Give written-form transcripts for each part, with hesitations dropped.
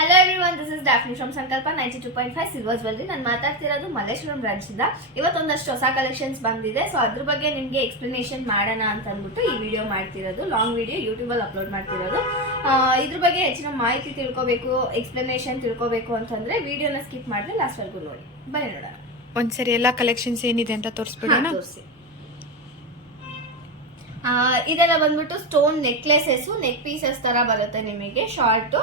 Hello everyone, this is Daphne from Sankalp 92.5 silver jewellery. ನಾನು ಮಾತಾಡ್ತಿರೋದು ಮಲ್ಲೇಶ್ವರಂ ಬ್ರಾಂಚಿಂದ. ಇವತ್ತೊಂದಷ್ಟು ಹೊಸ ಕಲೆಕ್ಷನ್ಸ್ ಬಂದಿದೆ, ಸೊ ಅದ್ರ ಬಗ್ಗೆ ನಿಮಗೆ ಎಕ್ಸ್ಪ್ಲನೇಷನ್ ಮಾಡೋಣ ಅಂತ ಅಂದ್ಬಿಟ್ಟು ಈ ವಿಡಿಯೋ ಮಾಡ್ತಿರೋದು. ಲಾಂಗ್ ವಿಡಿಯೋ ಯೂಟ್ಯೂಬಲ್ಲಿ ಅಪ್ಲೋಡ್ ಮಾಡ್ತಿರೋದು. ಇದ್ರ ಬಗ್ಗೆ ಹೆಚ್ಚಿನ ಮಾಹಿತಿ ತಿಳ್ಕೊಬೇಕು, ಎಕ್ಸ್ಪ್ಲನೇಷನ್ ತಿಳ್ಕೊಬೇಕು ಅಂತಂದ್ರೆ ವಿಡಿಯೋನ ಸ್ಕಿಪ್ ಮಾಡಿದ್ರೆ ಲಾಸ್ಟ್ವರೆಗೂ ನೋಡಿ. ಬನ್ನಿ ನೋಡೋಣ. ಒಂದ್ಸರಿ ಎಲ್ಲ ಕಲೆಕ್ಷನ್ಸ್ ಏನಿದೆ ಅಂತ ತೋರಿಸ್ಬಿಡೋಣ. ತೋರಿಸಿ. ಇದೆಲ್ಲ ಬಂದ್ಬಿಟ್ಟು ಸ್ಟೋನ್ ನೆಕ್ಲೆಸಸ್, ನೆಕ್ ಪೀಸಸ್ ತರ ಬರುತ್ತೆ ನಿಮಗೆ. ಶಾರ್ಟ್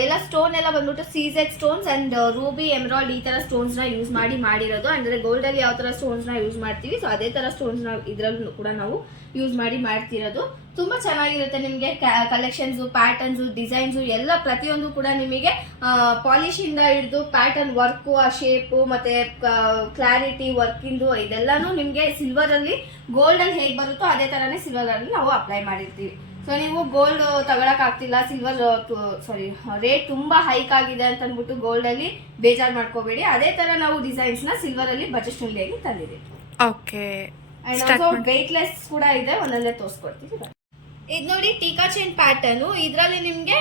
ಎಲ್ಲ ಸ್ಟೋನ್ ಎಲ್ಲ ಬಂದ್ಬಿಟ್ಟು ಸೀಸೆಡ್ ಸ್ಟೋನ್ಸ್ ಅಂಡ್ ರೂಬಿ, ಎಮರಾಲ್ಡ್ ಈ ತರ ಸ್ಟೋನ್ಸ್ ನ ಯೂಸ್ ಮಾಡಿರೋದು. ಅಂದ್ರೆ ಗೋಲ್ಡ್ ಅಲ್ಲಿ ಯಾವ ತರ ಸ್ಟೋನ್ಸ್ ನ ಯೂಸ್ ಮಾಡ್ತೀವಿ, ಸೊ ಅದೇ ತರ ಸ್ಟೋನ್ಸ್ ನ ಇದ್ರಲ್ಲೂ ಕೂಡ ನಾವು ಯೂಸ್ ಮಾಡ್ತಿರೋದು. ತುಂಬಾ ಚೆನ್ನಾಗಿರುತ್ತೆ ನಿಮಗೆ. ಕಲೆಕ್ಷನ್ಸ್, ಪ್ಯಾಟರ್ನ್ಸ್, ಡಿಸೈನ್ಸ್ ಎಲ್ಲ ಪ್ರತಿಯೊಂದು ಕೂಡ ನಿಮಗೆ ಪಾಲಿಶ್ ಇಂದ ಹಿಡಿದು ಪ್ಯಾಟರ್ನ್ ವರ್ಕ್, ಆ ಶೇಪ್ ಮತ್ತೆ ಕ್ಲಾರಿಟಿ ವರ್ಕ್ ಇಂದು ಇದೆಲ್ಲಾನು ನಿಮ್ಗೆ ಸಿಲ್ವರ್ ಅಲ್ಲಿ ಗೋಲ್ಡ್ ಅಲ್ಲಿ ಹೇಗೆ ಬರುತ್ತೋ ಅದೇ ತರನೇ ಸಿಲ್ವರ್ ಅಲ್ಲಿ ನಾವು ಅಪ್ಲೈ ಮಾಡಿರ್ತೀವಿ. ಸೊ ನೀವು ಗೋಲ್ಡ್ ತಗೊಳಕ್ ಆಗ್ತಿಲ್ಲ, ಸಿಲ್ವರ್ ರೇಟ್ ತುಂಬಾ ಹೈಕ್ ಆಗಿದೆ ಅಂತ ಅಂದ್ಬಿಟ್ಟು ಗೋಲ್ಡ್ ಅಲ್ಲಿ ಬೇಜಾರ್ ಮಾಡ್ಕೋಬೇಡಿ. ಅದೇ ತರ ನಾವು ಡಿಸೈನ್ಸ್ ನ ಸಿಲ್ವರ್ ಅಲ್ಲಿ ಬಜೆಟ್ ಫ್ರೆಂಡ್ಲಿಯಾಗಿ ತಂದಿದ್ದೀವಿ. ಓಕೆ, ಅಂಡ್ ಆಲ್ಸೋ ವೆಯ್ಟ್ಲೆಸ್ ಕೂಡ ಇದೆ, ಒಂದೊಂದೇ ತೋರಿಸ್ಕೊಡ್ತೀವಿ. ಇದು ನೋಡಿ, ಟೀಕಾ ಚೈನ್ ಪ್ಯಾಟರ್ನ್. ಇದರಲ್ಲಿ ನಿಮ್ಗೆ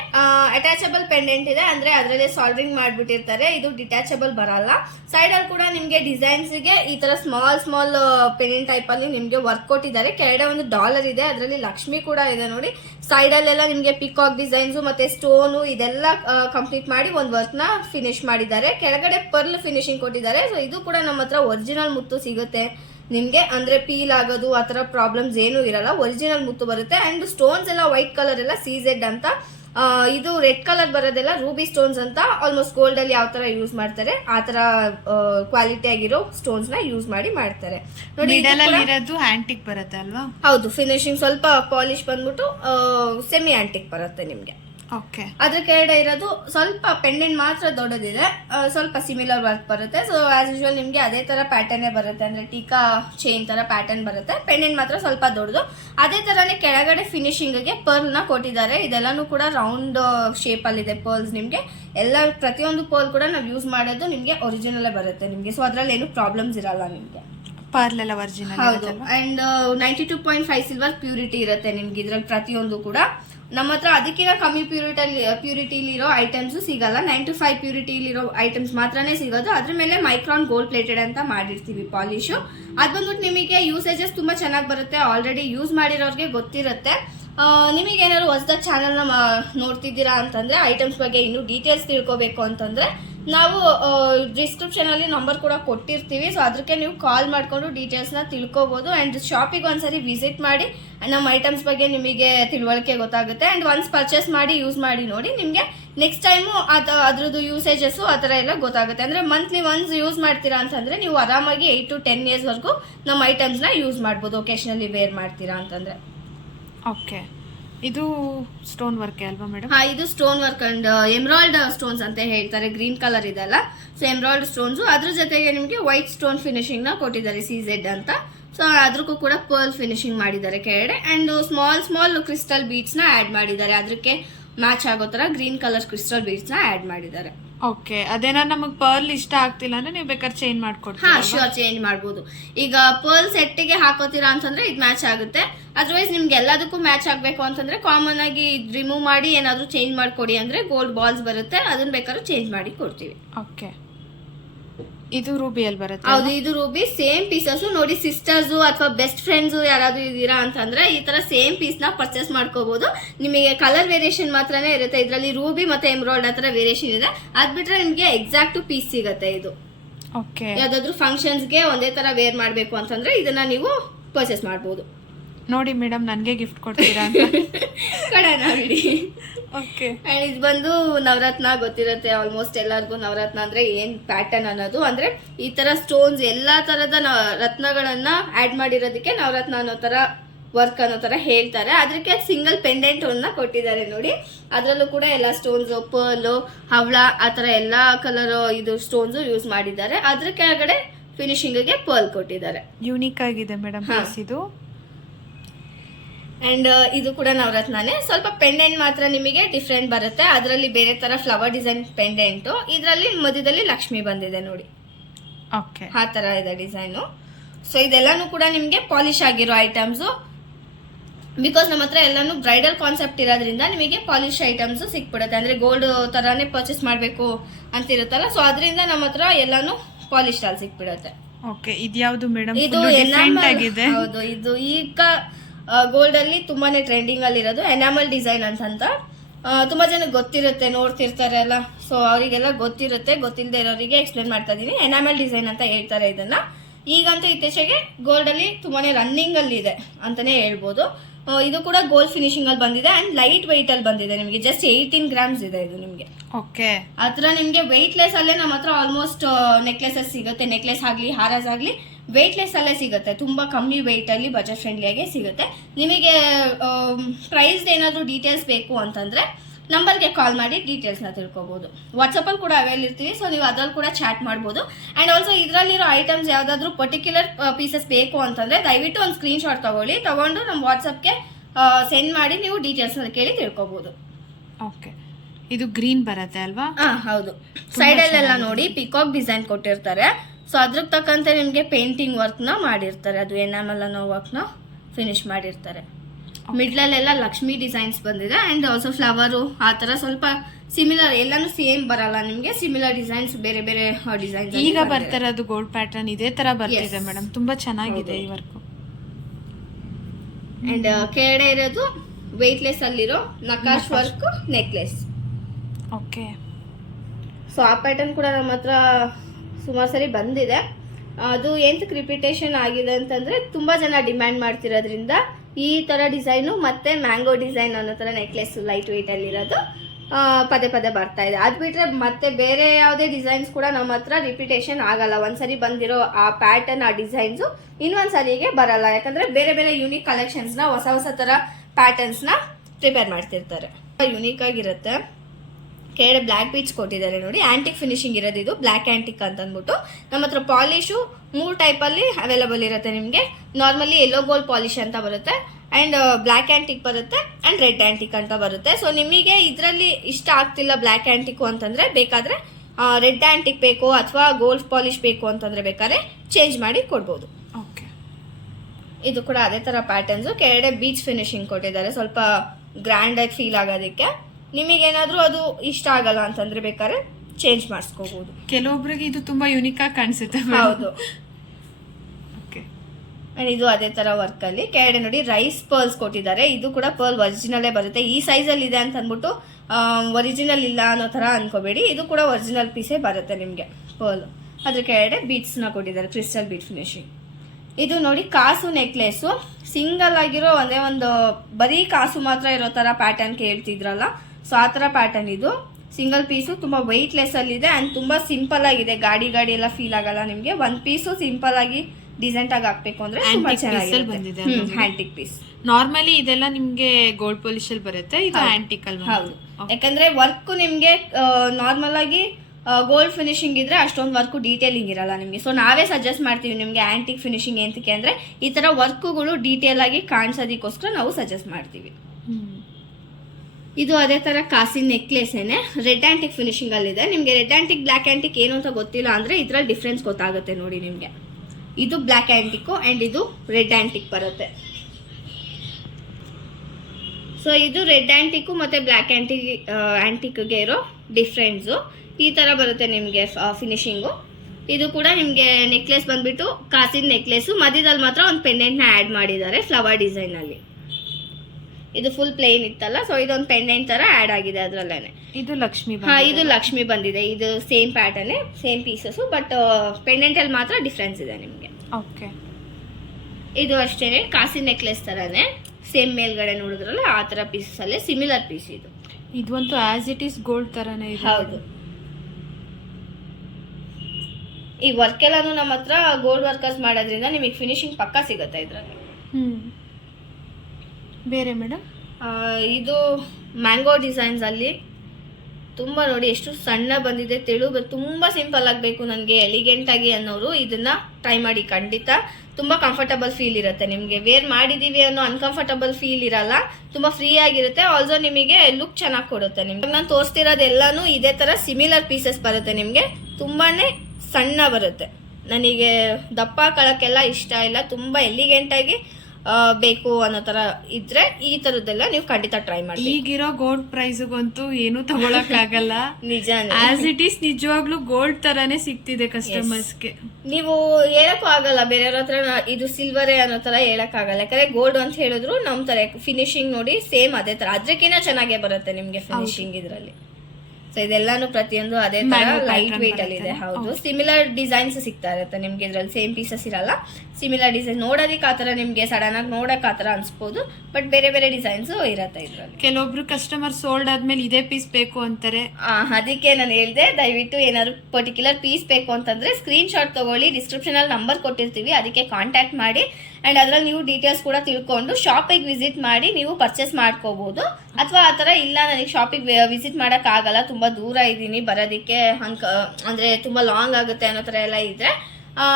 ಅಟ್ಯಾಚಬಲ್ ಪೆಂಡೆಂಟ್ ಇದೆ, ಅಂದ್ರೆ ಅದರಲ್ಲಿ ಸಾಲ್ಡ್ರಿಂಗ್ ಮಾಡ್ಬಿಟ್ಟಿರ್ತಾರೆ. ಇದು ಡಿಟ್ಯಾಚಬಲ್ ಬರಲ್ಲ. ಸೈಡ್ ಅಲ್ಲಿ ಕೂಡ ನಿಮ್ಗೆ ಡಿಸೈನ್ಸ್ ಗೆ ಈ ತರ ಸ್ಮಾಲ್ ಪೆಂಡೆಂಟ್ ಟೈಪ್ ಅಲ್ಲಿ ನಿಮ್ಗೆ ವರ್ಕ್ ಕೊಟ್ಟಿದ್ದಾರೆ. ಕೆಳಗಡೆ ಒಂದು ಡಾಲರ್ ಇದೆ, ಅದರಲ್ಲಿ ಲಕ್ಷ್ಮಿ ಕೂಡ ಇದೆ ನೋಡಿ. ಸೈಡ್ ಅಲ್ಲೆಲ್ಲ ನಿಮ್ಗೆ ಪಿಕಾಕ್ ಡಿಸೈನ್ಸ್ ಮತ್ತೆ ಸ್ಟೋನು ಇದೆಲ್ಲ ಕಂಪ್ಲೀಟ್ ಮಾಡಿ ಒಂದು ವರ್ಕ್ ನ ಫಿನಿಶ್ ಮಾಡಿದ್ದಾರೆ. ಕೆಳಗಡೆ ಪರ್ಲ್ ಫಿನಿಶಿಂಗ್ ಕೊಟ್ಟಿದ್ದಾರೆ. ಸೊ ಇದು ಕೂಡ ನಮ್ಮ ಹತ್ರ ಒರಿಜಿನಲ್ ಮುತ್ತು ಸಿಗುತ್ತೆ ನಿಮ್ಗೆ. ಅಂದ್ರೆ ಪೀಲ್ ಆಗೋದು ಆ ತರ ಪ್ರಾಬ್ಲಮ್ಸ್ ಏನು ಇರಲ್ಲ, ಒರಿಜಿನಲ್ ಮುತ್ತು ಬರುತ್ತೆ. ಅಂಡ್ ಸ್ಟೋನ್ಸ್ ಎಲ್ಲ ವೈಟ್ ಕಲರ್ ಎಲ್ಲ ಸೀಸೆಡ್ ಅಂತ, ಇದು ರೆಡ್ ಕಲರ್ ಬರೋದೆಲ್ಲ ರೂಬಿ ಸ್ಟೋನ್ಸ್ ಅಂತ. ಆಲ್ಮೋಸ್ಟ್ ಗೋಲ್ಡ್ ಅಲ್ಲಿ ಯಾವ ತರ ಯೂಸ್ ಮಾಡ್ತಾರೆ ಆ ತರ ಕ್ವಾಲಿಟಿ ಆಗಿರೋ ಸ್ಟೋನ್ಸ್ ನ ಯೂಸ್ ಮಾಡ್ತಾರೆ ನೋಡಿ. ಇರೋದು ಆಂಟಿಕ್ ಬರುತ್ತೆ ಅಲ್ವಾ? ಹೌದು, ಫಿನಿಶಿಂಗ್ ಸ್ವಲ್ಪ ಪಾಲಿಶ್ ಬಂದ್ಬಿಟ್ಟು ಸೆಮಿ ಆಂಟಿಕ್ ಬರುತ್ತೆ ನಿಮ್ಗೆ. ಅದ್ರ ಕೆಳಗಡೆ ಇರೋದು ಸ್ವಲ್ಪ ಪೆಂಡೆಂಟ್ ಮಾತ್ರ ದೊಡ್ಡದಿದೆ, ಸ್ವಲ್ಪ ಸಿಮಿಲರ್ ವರ್ಕ್ ಬರುತ್ತೆ. ಸೊ ಆಸ್ ಯೂಶುವಲ್ ನಿಮ್ಗೆ ಅದೇ ತರ ಪ್ಯಾಟರ್ನ್ ಬರುತ್ತೆ, ಅಂದ್ರೆ ಟೀಕಾ ಚೈನ್ ತರ ಪ್ಯಾಟರ್ನ್ ಬರುತ್ತೆ. ಪೆಂಡೆಂಟ್ ಮಾತ್ರ ಸ್ವಲ್ಪ ದೊಡ್ಡದು. ಅದೇ ತರನೇ ಕೆಳಗಡೆ ಫಿನಿಶಿಂಗ್ ಗೆ ಪರ್ಲ್ ನ ಕೊಟ್ಟಿದ್ದಾರೆ. ಇದೆಲ್ಲಾನು ಕೂಡ ರೌಂಡ್ ಶೇಪ್ ಅಲ್ಲಿ ಇದೆ ಪರ್ಲ್ಸ್. ನಿಮ್ಗೆ ಎಲ್ಲ ಪ್ರತಿಯೊಂದು ಪರ್ಲ್ ಕೂಡ ನಾವು ಯೂಸ್ ಮಾಡೋದು ನಿಮ್ಗೆ ಒರಿಜಿನಲ್ ಬರುತ್ತೆ ನಿಮ್ಗೆ. ಸೊ ಅದ್ರಲ್ಲಿ ಏನು ಪ್ರಾಬ್ಲಮ್ಸ್ ಇರಲ್ಲ ನಿಮ್ಗೆ. ಪರ್ಲ್ ಎಲ್ಲ ಒರಿಜಿನಲ್. ಹೌದು. ಅಂಡ್ 92.5 ಸಿಲ್ವರ್ ಪ್ಯೂರಿಟಿ ಇರುತ್ತೆ ನಿಮ್ಗೆ ಇದ್ರಲ್ಲಿ ಪ್ರತಿಯೊಂದು ಕೂಡ. ನಮ್ಮ ಹತ್ರ ಅದಕ್ಕಿಂತ ಕಮ್ಮಿ ಪ್ಯೂರಿಟಿಲಿರೋ ಐಟಮ್ಸ್ ಸಿಗಲ್ಲ. 95 ಪ್ಯೂರಿಟಿಲಿರೋ ಐಟಮ್ಸ್ ಮಾತ್ರನೇ ಸಿಗೋದು. ಅದ್ರ ಮೇಲೆ ಮೈಕ್ರಾನ್ ಗೋಲ್ಡ್ ಪ್ಲೇಟೆಡ್ ಅಂತ ಮಾಡಿರ್ತೀವಿ ಪಾಲಿಶು. ಅದು ಬಂದ್ಬಿಟ್ಟು ನಿಮಗೆ ಯೂಸೇಜಸ್ ತುಂಬಾ ಚೆನ್ನಾಗಿ ಬರುತ್ತೆ. ಆಲ್ರೆಡಿ ಯೂಸ್ ಮಾಡಿರೋರಿಗೆ ಗೊತ್ತಿರುತ್ತೆ. ನಿಮಗೆ ಏನಾದ್ರು ಹೊಸದಾಗಿ ಚಾನಲ್ನ ನೋಡ್ತಿದ್ದೀರಾ ಅಂತಂದ್ರೆ, ಐಟಮ್ಸ್ ಬಗ್ಗೆ ಇನ್ನೂ ಡೀಟೇಲ್ಸ್ ತಿಳ್ಕೊಬೇಕು ಅಂತಂದ್ರೆ ನಾವು ಡಿಸ್ಕ್ರಿಪ್ಷನ್ ಅಲ್ಲಿ ನಂಬರ್ ಕೂಡ ಕೊಟ್ಟಿರ್ತೀವಿ. ಸೊ ಅದಕ್ಕೆ ನೀವು ಕಾಲ್ ಮಾಡ್ಕೊಂಡು ಡೀಟೇಲ್ಸ್ನ ತಿಳ್ಕೊಬೋದು. ಅಂಡ್ ಶಾಪಿಗೆ ಒಂದ್ಸರಿ ವಿಸಿಟ್ ಮಾಡಿ ನಮ್ಮ ಐಟಮ್ಸ್ ಬಗ್ಗೆ ನಿಮಗೆ ತಿಳುವಳಿಕೆ ಗೊತ್ತಾಗುತ್ತೆ. ಅಂಡ್ ಒನ್ಸ್ ಪರ್ಚೇಸ್ ಮಾಡಿ ಯೂಸ್ ಮಾಡಿ ನೋಡಿ, ನಿಮಗೆ ನೆಕ್ಸ್ಟ್ ಟೈಮು ಅದ್ರದ್ದು ಯೂಸೇಜಸ್ ಆ ಥರ ಎಲ್ಲ ಗೊತ್ತಾಗುತ್ತೆ. ಅಂದ್ರೆ ಮಂತ್ಲಿ ಒನ್ಸ್ ಯೂಸ್ ಮಾಡ್ತೀರಾ ಅಂತಂದ್ರೆ ನೀವು ಆರಾಮಾಗಿ 8 to 10 years ವರೆಗೂ ನಮ್ಮ ಐಟಮ್ಸ್ನ ಯೂಸ್ ಮಾಡ್ಬೋದು, ಒಕೇಶನಲ್ಲಿ ವೇರ್ ಮಾಡ್ತೀರಾ ಅಂತಂದ್ರೆ. ಓಕೆ, ಇದು ಸ್ಟೋನ್ ವರ್ಕ್ ಅಲ್ವಾ ಮೇಡಮ್? ಹಾ, ಇದು stone work and emerald stones ಅಂತ ಹೇಳ್ತಾರೆ. ಗ್ರೀನ್ ಕಲರ್ ಇದೆಲ್ಲ, ಸೊ ಎಮರಾಲ್ಡ್ ಸ್ಟೋನ್ಸ್. ಅದ್ರ ಜೊತೆಗೆ ನಿಮಗೆ ವೈಟ್ ಸ್ಟೋನ್ ಫಿನಿಶಿಂಗ್ ನ ಕೊಟ್ಟಿದ್ದಾರೆ, ಸಿಝೆಡ್ ಅಂತ. ಸೊ ಅದ್ರಕ್ಕೂ ಕೂಡ ಪರ್ಲ್ ಫಿನಿಶಿಂಗ್ ಮಾಡಿದ್ದಾರೆ ಕೆಳಗಡೆ. ಅಂಡ್ ಸ್ಮಾಲ್ ಕ್ರಿಸ್ಟಲ್ ಬೀಡ್ಸ್ ನ ಆಡ್ ಮಾಡಿದ್ದಾರೆ. ಅದಕ್ಕೆ ಮ್ಯಾಚ್ ಆಗೋ ತರ ಗ್ರೀನ್ ಕಲರ್ ಕ್ರಿಸ್ಟಲ್ ಬೀಡ್ಸ್ ನ ಆಡ್ ಮಾಡಿದ್ದಾರೆ. ಓಕೆ, ಅದೇನಾ ನಮಗೆ ಪರ್ಲ್ ಇಷ್ಟ ಆಗ್ತಿಲ್ಲ ಅಂದ್ರೆ ನೀವು ಬೇಕಾದ್ರೆ ಚೇಂಜ್ ಮಾಡ್ಕೊಡ್ತೀರಾ? ಹಾ, ಶ್ಯೂರ್, ಚೇಂಜ್ ಮಾಡ್ಬೋದು. ಈಗ ಪರ್ಲ್ ಸೆಟ್ಗೆ ಹಾಕೋತೀರಾ ಅಂತಂದ್ರೆ ಇದು ಮ್ಯಾಚ್ ಆಗುತ್ತೆ. ಅದರ್ವೈಸ್ ನಿಮ್ಗೆ ಎಲ್ಲದಕ್ಕೂ ಮ್ಯಾಚ್ ಆಗ್ಬೇಕು ಅಂತಂದ್ರೆ ಕಾಮನ್ ಆಗಿ ರಿಮೂವ್ ಮಾಡಿ ಏನಾದ್ರು ಚೇಂಜ್ ಮಾಡ್ಕೊಡಿ ಅಂದ್ರೆ ಗೋಲ್ಡ್ ಬಾಲ್ಸ್ ಬರುತ್ತೆ, ಅದನ್ನ ಬೇಕಾದ್ರೂ ಚೇಂಜ್ ಮಾಡಿ ಕೊಡ್ತೀವಿ. ಓಕೆ, ಇದು ರೂಬಿ ಅಲ್ಲಿ ಬರುತ್ತೆ? ಹೌದು, ಇದು ರೂಬಿ. ಸೇಮ್ ಪೀಸಸ್ ನೋಡಿ. ಸಿಸ್ಟರ್ಸ್ ಅಥವಾ ಬೆಸ್ಟ್ ಫ್ರೆಂಡ್ಸ್ ಯಾರಾದ್ರೂ ಇದೀರಾ ಅಂತಂದ್ರೆ ಈ ತರ ಸೇಮ್ ಪೀಸ್ ನ ಪರ್ಚೇಸ್ ಮಾಡ್ಕೋಬಹುದು. ನಿಮಗೆ ಕಲರ್ ವೇರಿಯೇಷನ್ ಮಾತ್ರನೇ ಇರುತ್ತೆ ಇದರಲ್ಲಿ. ರೂಬಿ ಮತ್ತೆ ಎಮರಾಲ್ಡ್ ಆ ತರ ವೇರಿಯೇಷನ್ ಇದೆ. ಅದ್ ಬಿಟ್ರೆ ನಿಮ್ಗೆ ಎಕ್ಸಾಕ್ಟ್ ಪೀಸ್ ಸಿಗುತ್ತೆ ಇದು. ಓಕೆ, ಯಾವ್ದಾದ್ರು ಫಂಕ್ಷನ್ಸ್ಗೆ ಒಂದೇ ತರ ವೇರ್ ಮಾಡ್ಬೇಕು ಅಂತಂದ್ರೆ ಇದನ್ನ ನೀವು ಪರ್ಚೇಸ್ ಮಾಡಬಹುದು. ನೋಡಿ ಮೇಡಮ್, ನನಗೆ ಗಿಫ್ಟ್ ಕೊಡ್ತೀರಾ ಅಂತ ಕಡೆನಾ ಬಿಡಿ. ಓಕೆ, ಅಂಡ್ ಇದು ಬಂದು ನವರತ್ನ ಗೊತ್ತಿರುತ್ತೆ ಆಲ್ಮೋಸ್ಟ್ ಎಲ್ಲರಿಗೂ. ನವರತ್ನ ಅಂದ್ರೆ ಏನ್ ಪ್ಯಾಟರ್ನ್ ಅನ್ನೋದು, ಅಂದ್ರೆ ಈ ತರ ಸ್ಟೋನ್ಸ್ ಎಲ್ಲಾ ತರದ ರತ್ನಗಳನ್ನ ಆಡ್ ಮಾಡಿರೋದಕ್ಕೆ ನವರತ್ನ ಅನ್ನೋ ತರ ವರ್ಕ್ ಅನ್ನೋ ತರ ಹೇಳ್ತಾರೆ. ಅದಕ್ಕೆ ಸಿಂಗಲ್ ಪೆಂಡೆಂಟ್ ಅನ್ನ ಕೊಟ್ಟಿದ್ದಾರೆ ನೋಡಿ. ಅದ್ರಲ್ಲೂ ಕೂಡ ಎಲ್ಲ ಸ್ಟೋನ್ಸ್, ಪರ್ಲ್, ಹವಳ ಆ ತರ ಎಲ್ಲಾ ಕಲರ್ ಇದು ಸ್ಟೋನ್ಸ್ ಯೂಸ್ ಮಾಡಿದ್ದಾರೆ. ಅದ್ರ ಕೆಳಗಡೆ ಫಿನಿಶಿಂಗ್ ಗೆ ಪರ್ಲ್ ಕೊಟ್ಟಿದ್ದಾರೆ. ಯೂನಿಕ್ ಆಗಿದೆ ಮೇಡಮ್ ಇದು. ಅಂಡ್ ಇದು ಕೂಡ ನವರತ್ನಾನೇ. ಸ್ವಲ್ಪ ಪೆಂಡೆಂಟ್ ಮಾತ್ರ ನಿಮಗೆ ಡಿಫ್ರೆಂಟ್ ಬರುತ್ತೆ. ಅದರಲ್ಲಿ ಬೇರೆ ತರ ಫ್ಲವರ್ ಡಿಸೈನ್ ಪೆಂಡೆಂಟ್, ಇದರಲ್ಲಿ ಮಧ್ಯದಲ್ಲಿ ಲಕ್ಷ್ಮಿ ಬಂದಿದೆ ನೋಡಿ. ಓಕೆ, ಆ ತರ ಇದೆ ಡಿಸೈನು. ಸೊ ಇದೆಲ್ಲಾನು ಕೂಡ ನಿಮ್ಗೆ ಪಾಲಿಶ್ ಆಗಿರೋ ಐಟಮ್ಸ್. ಬಿಕಾಸ್ ನಮ್ಮ ಹತ್ರ ಎಲ್ಲಾನು ಬ್ರೈಡಲ್ ಕಾನ್ಸೆಪ್ಟ್ ಇರೋದ್ರಿಂದ ನಿಮಗೆ ಪಾಲಿಶ್ ಐಟಮ್ಸ್ ಸಿಕ್ಬಿಡುತ್ತೆ. ಅಂದ್ರೆ ಗೋಲ್ಡ್ ತರಾನೇ ಪರ್ಚೇಸ್ ಮಾಡಬೇಕು ಅಂತ ಇರುತ್ತಲ್ಲ, ಸೊ ಅದರಿಂದ ನಮ್ಮ ಹತ್ರ ಎಲ್ಲಾನು ಪಾಲಿಶ್ ಅಲ್ಲಿ ಸಿಕ್ಬಿಡುತ್ತೆ. ಓಕೆ, ಇದ್ಯಾವುದು ಮೇಡಮ್? ಇದು ಡಿಫರೆಂಟ್ ಆಗಿದೆ. ಹೌದು, ಇದು ಈಗ ಗೋಲ್ಡ್ ಅಲ್ಲಿ ತುಂಬಾನೇ ಟ್ರೆಂಡಿಂಗ್ ಅಲ್ಲಿ ಇರೋದು ಎನಾಮಲ್ ಡಿಸೈನ್ ಅಂತ. ತುಂಬಾ ಜನ ಗೊತ್ತಿರುತ್ತೆ, ನೋಡ್ತಿರ್ತಾರೆ ಅಲ್ಲ, ಸೊ ಅವರಿಗೆಲ್ಲ ಗೊತ್ತಿರುತ್ತೆ. ಗೊತ್ತಿಲ್ಲದೆ ಇರೋರಿಗೆ ಎಕ್ಸ್ಪ್ಲೇನ್ ಮಾಡ್ತಾ ಇದೀನಿ. ಎನಾಮಲ್ ಡಿಸೈನ್ ಅಂತ ಹೇಳ್ತಾರೆ ಇದನ್ನ. ಈಗಂತೂ ಇತ್ತೀಚೆಗೆ ಗೋಲ್ಡ್ ಅಲ್ಲಿ ತುಂಬಾನೇ ರನ್ನಿಂಗ್ ಅಲ್ಲಿ ಇದೆ ಅಂತಾನೆ ಹೇಳ್ಬೋದು. ಇದು ಕೂಡ ಗೋಲ್ಡ್ ಫಿನಿಶಿಂಗ್ ಅಲ್ಲಿ ಬಂದಿದೆ ಅಂಡ್ ಲೈಟ್ ವೆಯ್ಟ್ ಅಲ್ಲಿ ಬಂದಿದೆ. ನಿಮಗೆ ಜಸ್ಟ್ 18 ಗ್ರಾಮ್ಸ್ ಇದೆ ಇದು ನಿಮಗೆ. ಓಕೆ, ಆತರ ನಿಮ್ಗೆ ವೆಯ್ಟ್ ಲೆಸ್ ಅಲ್ಲೇ ನಮ್ಮ ಹತ್ರ ಆಲ್ಮೋಸ್ಟ್ ನೆಕ್ಲೆಸಸ್ ಸಿಗುತ್ತೆ. ನೆಕ್ಲೆಸ್ ಆಗ್ಲಿ ಹಾರಸ್ ಆಗ್ಲಿ ವೆಯ್ಟ್ ಲೆಸ್ ಅಲ್ಲೇ ಸಿಗುತ್ತೆ. ತುಂಬಾ ಕಮ್ಮಿ ವೆಯ್ಟ್ ಅಲ್ಲಿ ಬಜೆಟ್ ಫ್ರೆಂಡ್ಲಿ ಆಗಿ ಸಿಗುತ್ತೆ. ನಿಮಗೆ ಪ್ರೈಸ್ ಏನಾದ್ರು ಡೀಟೇಲ್ಸ್ ಬೇಕು ಅಂತಂದ್ರೆ ನಂಬರ್ಗೆ ಕಾಲ್ ಮಾಡಿ ಡೀಟೇಲ್ಸ್ ನ ತಿಳ್ಕೊಬಹುದು. ವಾಟ್ಸಪ್ ಅಲ್ಲಿ ಕೂಡ ಅವೈಲ್ ಇರ್ತೀವಿ, ಸೊ ನೀವು ಅದ್ರಲ್ಲಿ ಕೂಡ ಚಾಟ್ ಮಾಡಬಹುದು. ಅಂಡ್ ಆಲ್ಸೋ ಇದರಲ್ಲಿರೋ ಐಟಮ್ಸ್ ಯಾವ್ದಾದ್ರು ಪರ್ಟಿಕ್ಯುಲರ್ ಪೀಸಸ್ ಬೇಕು ಅಂತಂದ್ರೆ ದಯವಿಟ್ಟು ಒಂದು ಸ್ಕ್ರೀನ್ ಶಾಟ್ ತಗೊಂಡು ನಮ್ಮ ವಾಟ್ಸಪ್ಗೆ ಸೆಂಡ್ ಮಾಡಿ ನೀವು ಡೀಟೇಲ್ಸ್ ಕೇಳಿ ತಿಳ್ಕೊಬಹುದು. ಓಕೆ, ಇದು ಗ್ರೀನ್ ಬರುತ್ತೆ ಅಲ್ವಾ? ಹೌದು. ಸೈಡ್ ಅಲ್ಲೆಲ್ಲ ನೋಡಿ ಪಿಕಾಕ್ ಡಿಸೈನ್ ಕೊಟ್ಟಿರ್ತಾರೆ. ಸೊ ಅದ್ರ ತಕ್ಕಂತೆ ನಿಮ್ಗೆ ಪೇಂಟಿಂಗ್ ವರ್ಕ್ ನ ಮಾಡಿರ್ತಾರೆ. ಅದು ಎನಾಮಲ್ ಅನ್ನೋ ವರ್ಕ್ ನ ಫಿನಿಶ್ ಮಾಡಿರ್ತಾರೆ. ಮಿಡ್ಲಲ್ಲೆಲ್ಲ ಲಕ್ಷ್ಮಿ ಡಿಸೈನ್ಸ್ ಬಂದಿದೆ ಅಂಡ್ ಆಲ್ಸೋ ಫ್ಲವರು ಆ ತರ ಸ್ವಲ್ಪ ಸಿಮಿಲರ್. ಎಲ್ಲಾನು ಸೇಮ್ ಬರಲ್ಲ ನಿಮ್ಗೆ, ಸಿಮಿಲರ್ ಡಿಸೈನ್ಸ್, ಬೇರೆ ಬೇರೆ ಡಿಸೈನ್ಸ್. ಈಗ ಬರ್ತಾರೆ ಅದು ಗೋಲ್ಡ್ ಪ್ಯಾಟರ್ನ್ ಇದೇ ತರ ಬರ್ತಿದೆ ಮೇಡಮ್. ತುಂಬಾ ಚೆನ್ನಾಗಿದೆ ಈ ವರ್ಕ್. ಅಂಡ್ ಕೆಳಗಡೆ ಇರೋದು ವೆಯ್ಟ್ಲೆಸ್ ಅಲ್ಲಿರೋ ನಕಾಶ್ ವರ್ಕ್ ನೆಕ್ಲೆಸ್. ಓಕೆ, ಸೊ ಆ ಪ್ಯಾಟರ್ನ್ ಕೂಡ ನಮ್ಮ ಹತ್ರ ಸುಮಾರು ಸರಿ ಬಂದಿದೆ. ಅದು ಎಂತಕ್ಕೆ ರಿಪಿಟೇಷನ್ ಆಗಿದೆ ಅಂತಂದ್ರೆ ತುಂಬಾ ಜನ ಡಿಮ್ಯಾಂಡ್ ಮಾಡ್ತಿರೋದ್ರಿಂದ ಈ ತರ ಡಿಸೈನು ಮತ್ತೆ ಮ್ಯಾಂಗೋ ಡಿಸೈನ್ ಅನ್ನೋ ತರ ನೆಕ್ಲೆಸ್ ಲೈಟ್ ವೆಯ್ಟ್ ಅಲ್ಲಿ ಇರೋದು ಪದೇ ಪದೇ ಬರ್ತಾ ಇದೆ. ಅದ್ ಬಿಟ್ರೆ ಮತ್ತೆ ಬೇರೆ ಯಾವುದೇ ಡಿಸೈನ್ಸ್ ಕೂಡ ನಮ್ಮ ಹತ್ರ ರಿಪಿಟೇಷನ್ ಆಗಲ್ಲ. ಒಂದ್ಸರಿ ಬಂದಿರೋ ಆ ಪ್ಯಾಟರ್ನ್, ಆ ಡಿಸೈನ್ಸ್ ಇನ್ನೊಂದ್ಸರಿಗೆ ಬರಲ್ಲ. ಯಾಕಂದ್ರೆ ಬೇರೆ ಬೇರೆ ಯೂನಿಕ್ ಕಲೆಕ್ಷನ್ಸ್ ನ ಹೊಸ ತರ ಪ್ಯಾಟರ್ನ್ಸ್ ನ ಪ್ರಿಪೇರ್ ಮಾಡ್ತಿರ್ತಾರೆ. ಯೂನಿಕ್ ಆಗಿರುತ್ತೆ. ಕೆಳಗಡೆ ಬ್ಲ್ಯಾಕ್ ಬೀಚ್ ಕೊಟ್ಟಿದ್ದಾರೆ ನೋಡಿ. ಆಂಟಿಕ್ ಫಿನಿಶಿಂಗ್ ಇರೋದು ಇದು, ಬ್ಲ್ಯಾಕ್ ಆಂಟಿಕ್ ಅಂತ ಅಂದ್ಬಿಟ್ಟು. ನಮ್ಮ ಹತ್ರ ಪಾಲಿಶು 3 ಟೈಪ್ ಅಲ್ಲಿ ಅವೈಲಬಲ್ ಇರುತ್ತೆ ನಿಮಗೆ. ನಾರ್ಮಲಿ ಯೆಲ್ಲೋ ಗೋಲ್ಡ್ ಪಾಲಿಶ್ ಅಂತ ಬರುತ್ತೆ, ಅಂಡ್ ಬ್ಲ್ಯಾಕ್ ಆಂಟಿಕ್ ಬರುತ್ತೆ, ಅಂಡ್ ರೆಡ್ ಆಂಟಿಕ್ ಅಂತ ಬರುತ್ತೆ. ಸೊ ನಿಮಗೆ ಇದರಲ್ಲಿ ಇಷ್ಟ ಆಗ್ತಿಲ್ಲ ಬ್ಲ್ಯಾಕ್ ಆಂಟಿಕ್ ಅಂತಂದ್ರೆ ಬೇಕಾದ್ರೆ ರೆಡ್ ಆಂಟಿಕ್ ಬೇಕು ಅಥವಾ ಗೋಲ್ಡ್ ಪಾಲಿಶ್ ಬೇಕು ಅಂತಂದ್ರೆ ಬೇಕಾದ್ರೆ ಚೇಂಜ್ ಮಾಡಿ ಕೊಡ್ಬೋದು. ಓಕೆ, ಇದು ಕೂಡ ಅದೇ ತರ ಪ್ಯಾಟರ್ನ್ಸ್. ಕೆಳಗಡೆ ಬೀಚ್ ಫಿನಿಶಿಂಗ್ ಕೊಟ್ಟಿದ್ದಾರೆ, ಸ್ವಲ್ಪ ಗ್ರ್ಯಾಂಡ್ ಆಗಿ ಫೀಲ್ ಆಗೋದಕ್ಕೆ. ನಿಮಗೇನಾದ್ರೂ ಅದು ಇಷ್ಟ ಆಗಲ್ಲ ಅಂತಂದ್ರೆ ಬೇಕಾದ್ರೆ ಚೇಂಜ್ ಮಾಡಿಸ್ಕೋಬಹುದು. ಕೆಲವೊಬ್ಬರಿಗೆ ಇದು ತುಂಬಾ ಯುನಿಕ್ ಆಗಿ ಕಾಣಿಸುತ್ತೆ. ಹೌದು. ಓಕೆ, ಇದು ಅದೇ ತರ ವರ್ಕ್ ಅಲ್ಲಿ. ಕೆಳಗಡೆ ನೋಡಿ ರೈಸ್ ಪರ್ಲ್ಸ್ ಕೊಟ್ಟಿದ್ದಾರೆ. ಇದು ಕೂಡ ಪರ್ಲ್ ಒರಿಜಿನಲ್ ಬರುತ್ತೆ. ಈ ಸೈಜ್ ಅಲ್ಲಿ ಇದೆ ಅಂತ ಅಂದ್ಬಿಟ್ಟು ಒರಿಜಿನಲ್ ಇಲ್ಲ ಅನ್ನೋ ತರ ಅನ್ಕೋಬೇಡಿ. ಇದು ಕೂಡ ಒರಿಜಿನಲ್ ಪೀಸೇ ಬರುತ್ತೆ ನಿಮ್ಗೆ ಪರ್ಲ್. ಅದ್ರ ಕೆಳಗಡೆ ಬೀಟ್ಸ್ ನ ಕೊಟ್ಟಿದ್ದಾರೆ, ಕ್ರಿಸ್ಟಲ್ ಬೀಟ್ ಫಿನಿಶಿಂಗ್. ಇದು ನೋಡಿ ಕಾಸು ನೆಕ್ಲೆಸ್. ಸಿಂಗಲ್ ಆಗಿರೋ ಒಂದೇ ಒಂದು ಬರೀ ಕಾಸು ಮಾತ್ರ ಇರೋ ತರ ಪ್ಯಾಟರ್ನ್ ಕೇಳ್ತಿದ್ರಲ್ಲ, ಸೊ ಆ ತರ ಪ್ಯಾಟರ್ನ್ ಇದು. ಸಿಂಗಲ್ ಪೀಸು ತುಂಬಾ ವೆಯ್ಟ್ ಲೆಸ್ ಅಲ್ಲಿ ಇದೆ ಅಂಡ್ ತುಂಬಾ ಸಿಂಪಲ್ ಆಗಿದೆ. ಗಾಡಿ ಎಲ್ಲ ಫೀಲ್ ಆಗಲ್ಲ ನಿಮ್ಗೆ. ಒಂದ್ ಪೀಸು ಸಿಂಪಲ್ ಆಗಿ ಡಿಸೈಂಟ್ ಆಗಿ ಹಾಕ್ಬೇಕು ಅಂದ್ರೆ ತುಂಬಾ ಚೆನ್ನಾಗಿದೆ. Antique piece. ನಾರ್ಮಲಿ ಇದೆಲ್ಲ ನಿಮ್ಗೆ ಗೋಲ್ಡ್ ಪಾಲಿಶ್ ಅಲ್ಲಿ ಬರುತ್ತೆ, ಇದು ಆಂಟಿಕ್ ಅಲ್ಲಿ. ಹೌದು, ಯಾಕಂದ್ರೆ ವರ್ಕ್ ನಿಮ್ಗೆ ನಾರ್ಮಲ್ ಆಗಿ ಗೋಲ್ಡ್ ಫಿನಿಶಿಂಗ್ ಇದ್ರೆ ಅಷ್ಟೊಂದು ವರ್ಕ್ ಡೀಟೇಲಿಂಗ್ ಇರಲ್ಲ ನಿಮ್ಗೆ. ಸೊ ನಾವೇ ಸಜೆಸ್ಟ್ ಮಾಡ್ತೀವಿ ನಿಮ್ಗೆ ಆಂಟಿಕ್ ಫಿನಿಶಿಂಗ್ ಎಂತಕ್ಕೆ ಅಂದ್ರೆ ಈ ತರ ವರ್ಕ್ಗಳು ಡೀಟೇಲ್ ಆಗಿ ಕಾಣಿಸೋದಕ್ಕೋಸ್ಕರ ನಾವು ಸಜೆಸ್ಟ್ ಮಾಡ್ತೀವಿ. ಇದು ಅದೇ ತರ ಕಾಸಿನ ನೆಕ್ಲೆಸ್ ಏನೆ, ರೆಡ್ ಆಂಟಿಕ್ ಫಿನಿಶಿಂಗ್ ಅಲ್ಲಿ ಇದೆ. ನಿಮ್ಗೆ ರೆಡ್ ಆಂಟಿಕ್ ಬ್ಲ್ಯಾಕ್ ಆಂಟಿಕ್ ಏನು ಅಂತ ಗೊತ್ತಿಲ್ಲ ಅಂದ್ರೆ ಇದ್ರಲ್ಲಿ ಡಿಫ್ರೆನ್ಸ್ ಗೊತ್ತಾಗುತ್ತೆ ನೋಡಿ ನಿಮ್ಗೆ. ಇದು ಬ್ಲ್ಯಾಕ್ ಆಂಟಿಕ್ ಅಂಡ್ ಇದು ರೆಡ್ ಆಂಟಿಕ್ ಬರುತ್ತೆ. ಸೊ ಇದು ರೆಡ್ ಆಂಟಿಕ್ ಮತ್ತೆ ಬ್ಲ್ಯಾಕ್ ಆಂಟಿಕ್ಗೆ ಇರೋ ಡಿಫ್ರೆನ್ಸ್ ಈ ತರ ಬರುತ್ತೆ ನಿಮ್ಗೆ ಫಿನಿಶಿಂಗು. ಇದು ಕೂಡ ನಿಮ್ಗೆ ನೆಕ್ಲೆಸ್ ಬಂದ್ಬಿಟ್ಟು ಕಾಸಿನ ನೆಕ್ಲೆಸ್, ಮಧ್ಯದಲ್ಲಿ ಮಾತ್ರ ಒಂದು ಪೆಂಡೆಂಟ್ ನ ಆಡ್ ಮಾಡಿದ್ದಾರೆ ಫ್ಲವರ್ ಡಿಸೈನ್ ಅಲ್ಲಿ. ಇದು ಫುಲ್ ಪ್ಲೇನ್ ಇತ್ತಲ್ಲ, ಸೊ ಇದೊಂದು ಪೆಂಡೆಂಟ್ ತರ ಆಡ್ ಆಗಿದೆ ಅದ್ರಲ್ಲೇನೆ. ಇದು ಲಕ್ಷ್ಮಿ. ಇದು ಲಕ್ಷ್ಮಿ ಬಂದಿದೆ. ಇದು same pattern, same pieces, but pendant ಅಲ್ಲಿ ಮಾತ್ರ ಡಿಫ್ರೆನ್ಸ್ ಇದೆ ನಿಮ್ಗೆ. ಓಕೆ, ಇದು ಅಷ್ಟೇನೆ ಕಾಸಿನ ನೆಕ್ಲೆಸ್ ತರಾನೇ, ಸೇಮ್ ಮೇಲ್ಗಡೆ ನೋಡಿದ್ರಲ್ಲ ಆ ತರ ಪೀಸಸ್ ಅಲ್ಲೇ ಸಿಮಿಲರ್ ಪೀಸ್ ಇದು. ಇದಂತೂ ಆಸ್ ಇಟ್ ಈಸ್ ಗೋಲ್ಡ್ ತರಾನೇ ಇದೆ. ಹೌದು, ಈ ವರ್ಕ್ ಎಲ್ಲಾನು ನಮ್ಮ ಹತ್ರ ಗೋಲ್ಡ್ ವರ್ಕರ್ಸ್ ಮಾಡೋದ್ರಿಂದ ನಿಮಗೆ ಫಿನಿಶಿಂಗ್ ಪಕ್ಕಾ ಸಿಗುತ್ತೆ ಇದ್ರಲ್ಲಿ. ಬೇರೆ ಮೇಡಮ್, ಇದು ಮ್ಯಾಂಗೋ ಡಿಸೈನ್ಸ್ ಅಲ್ಲಿ ತುಂಬಾ ನೋಡಿ ಎಷ್ಟು ಸಣ್ಣ ಬಂದಿದೆ, ತುಂಬಾ ಸಿಂಪಲ್ ಆಗಬೇಕು ನನಗೆ ಎಲಿಗೆಂಟ್ ಆಗಿ ಅನ್ನೋರು ಇದನ್ನ ಟ್ರೈ ಮಾಡಿ. ಖಂಡಿತ ತುಂಬಾ ಕಂಫರ್ಟಬಲ್ ಫೀಲ್ ಇರುತ್ತೆ ನಿಮ್ಗೆ. ವೇರ್ ಮಾಡಿದೀವಿ ಅನ್ನೋ ಅನ್ಕಂಫರ್ಟಬಲ್ ಫೀಲ್ ಇರಲ್ಲ, ತುಂಬಾ ಫ್ರೀ ಆಗಿರುತ್ತೆ. ಆಲ್ಸೋ ನಿಮಗೆ ಲುಕ್ ಚೆನ್ನಾಗಿ ಕೊಡುತ್ತೆ. ನಿಮ್ಗೆ ನಾನು ತೋರಿಸ್ತಿರೋದೆಲ್ಲಾನು ಇದೇ ತರ ಸಿಮಿಲರ್ ಪೀಸಸ್ ಬರುತ್ತೆ ನಿಮ್ಗೆ. ತುಂಬಾನೇ ಸಣ್ಣ ಬರುತ್ತೆ. ನನಗೆ ದಪ್ಪ ಕಳಕ್ಕೆಲ್ಲ ಇಷ್ಟ ಇಲ್ಲ, ತುಂಬಾ ಎಲಿಗೆಂಟ್ ಆಗಿ ಬೇಕು ಅನ್ನೋ ತರ ಇದ್ರೆ ಈ ತರದ್ದೆಲ್ಲ ನೀವು ಖಂಡಿತ ಟ್ರೈ ಮಾಡಿ. ಈಗಿರೋ ಗೋಲ್ಡ್ ಪ್ರೈಸ್ಗಂತೂ ಏನು ತಗೊಳಕ್ ಆಗಲ್ಲ. ನಿಜ, ಆಸ್ ಇಟ್ ಈಸ್ ನಿಜವಾಗ್ಲೂ ಗೋಲ್ಡ್ ತರಾನೇ ಸಿಗ್ತಿದೆ ಕಸ್ಟಮರ್ಸ್ಗೆ. ನೀವು ಹೇಳಕ್ಕೂ ಆಗಲ್ಲ ಬೇರೆಯವ್ರ ಹತ್ರ ಇದು ಸಿಲ್ವರೇ ಅನ್ನೋ ತರ ಹೇಳಕ್ ಆಗಲ್ಲ. ಯಾಕಂದ್ರೆ ಗೋಲ್ಡ್ ಅಂತ ಹೇಳಿದ್ರು ನಮ್ ತರ ಫಿನಿಶಿಂಗ್ ನೋಡಿ ಸೇಮ್ ಅದೇ ತರ, ಅದಕ್ಕಿಂತ ಚೆನ್ನಾಗೇ ಬರುತ್ತೆ ನಿಮ್ಗೆ ಫಿನಿಶಿಂಗ್ ಇದ್ರಲ್ಲಿ. ಸೊ ಇದೆಲ್ಲಾನು ಪ್ರತಿಯೊಂದು ಅದೇ ತರ ಲೈಟ್ ವೇಟ್ ಅಲ್ಲಿ ಇದೆ. ಹೌದು, ಸಿಮಿಲರ್ ಡಿಸೈನ್ಸ್ ಸಿಗ್ತಾ ಇರುತ್ತೆ ನಿಮ್ಗೆ ಇದ್ರಲ್ಲಿ, ಸೇಮ್ ಪೀಸಸ್ ಇರಲ್ಲ, ಸಿಮಿಲರ್ ಡಿಸೈನ್. ನೋಡೋದಿಕ್ಕೆ ಆತರ ನಿಮ್ಗೆ ಸಡನ್ ಆಗಿ ನೋಡಕ್ ಆತರ ಅನ್ಸ್ಬೋದು, ಬಟ್ ಬೇರೆ ಬೇರೆ ಡಿಸೈನ್ಸ್ ಇರತ್ತೆ ಇದ್ರಲ್ಲಿ. ಕೆಲವೊಬ್ರು ಕಸ್ಟಮರ್ ಸೋಲ್ಡ್ ಆದ್ಮೇಲೆ ಇದೇ ಪೀಸ್ ಬೇಕು ಅಂತಾರೆ. ಅದಕ್ಕೆ ನಾನು ಹೇಳ್ದೆ, ದಯವಿಟ್ಟು ಏನಾದ್ರು ಪರ್ಟಿಕ್ಯುಲರ್ ಪೀಸ್ ಬೇಕು ಅಂತಂದ್ರೆ ಸ್ಕ್ರೀನ್ ಶಾಟ್ ತಗೊಳ್ಳಿ, ಡಿಸ್ಕ್ರಿಪ್ಷನ್ ಅಲ್ಲಿ ನಂಬರ್ ಕೊಟ್ಟಿರ್ತೀವಿ, ಅದಕ್ಕೆ ಕಾಂಟ್ಯಾಕ್ಟ್ ಮಾಡಿ. ಅಂಡ್ ಅದ್ರಲ್ಲಿ ನೀವು ಡೀಟೇಲ್ಸ್ ಕೂಡ ತಿಳ್ಕೊಂಡು ಶಾಪಿಗೆ ವಿಸಿಟ್ ಮಾಡಿ ನೀವು ಪರ್ಚೇಸ್ ಮಾಡ್ಕೋಬಹುದು. ಅಥವಾ ಆತರ ಇಲ್ಲ ನನಗೆ ಶಾಪಿಗೆ ವಿಸಿಟ್ ಮಾಡಕ್ ಆಗಲ್ಲ, ತುಂಬಾ ದೂರ ಇದ್ದೀನಿ ಬರೋದಿಕ್ಕೆ, ಅಂದ್ರೆ ತುಂಬಾ ಲಾಂಗ್ ಆಗುತ್ತೆ ಅನ್ನೋ ತರ ಎಲ್ಲ ಇದ್ರೆ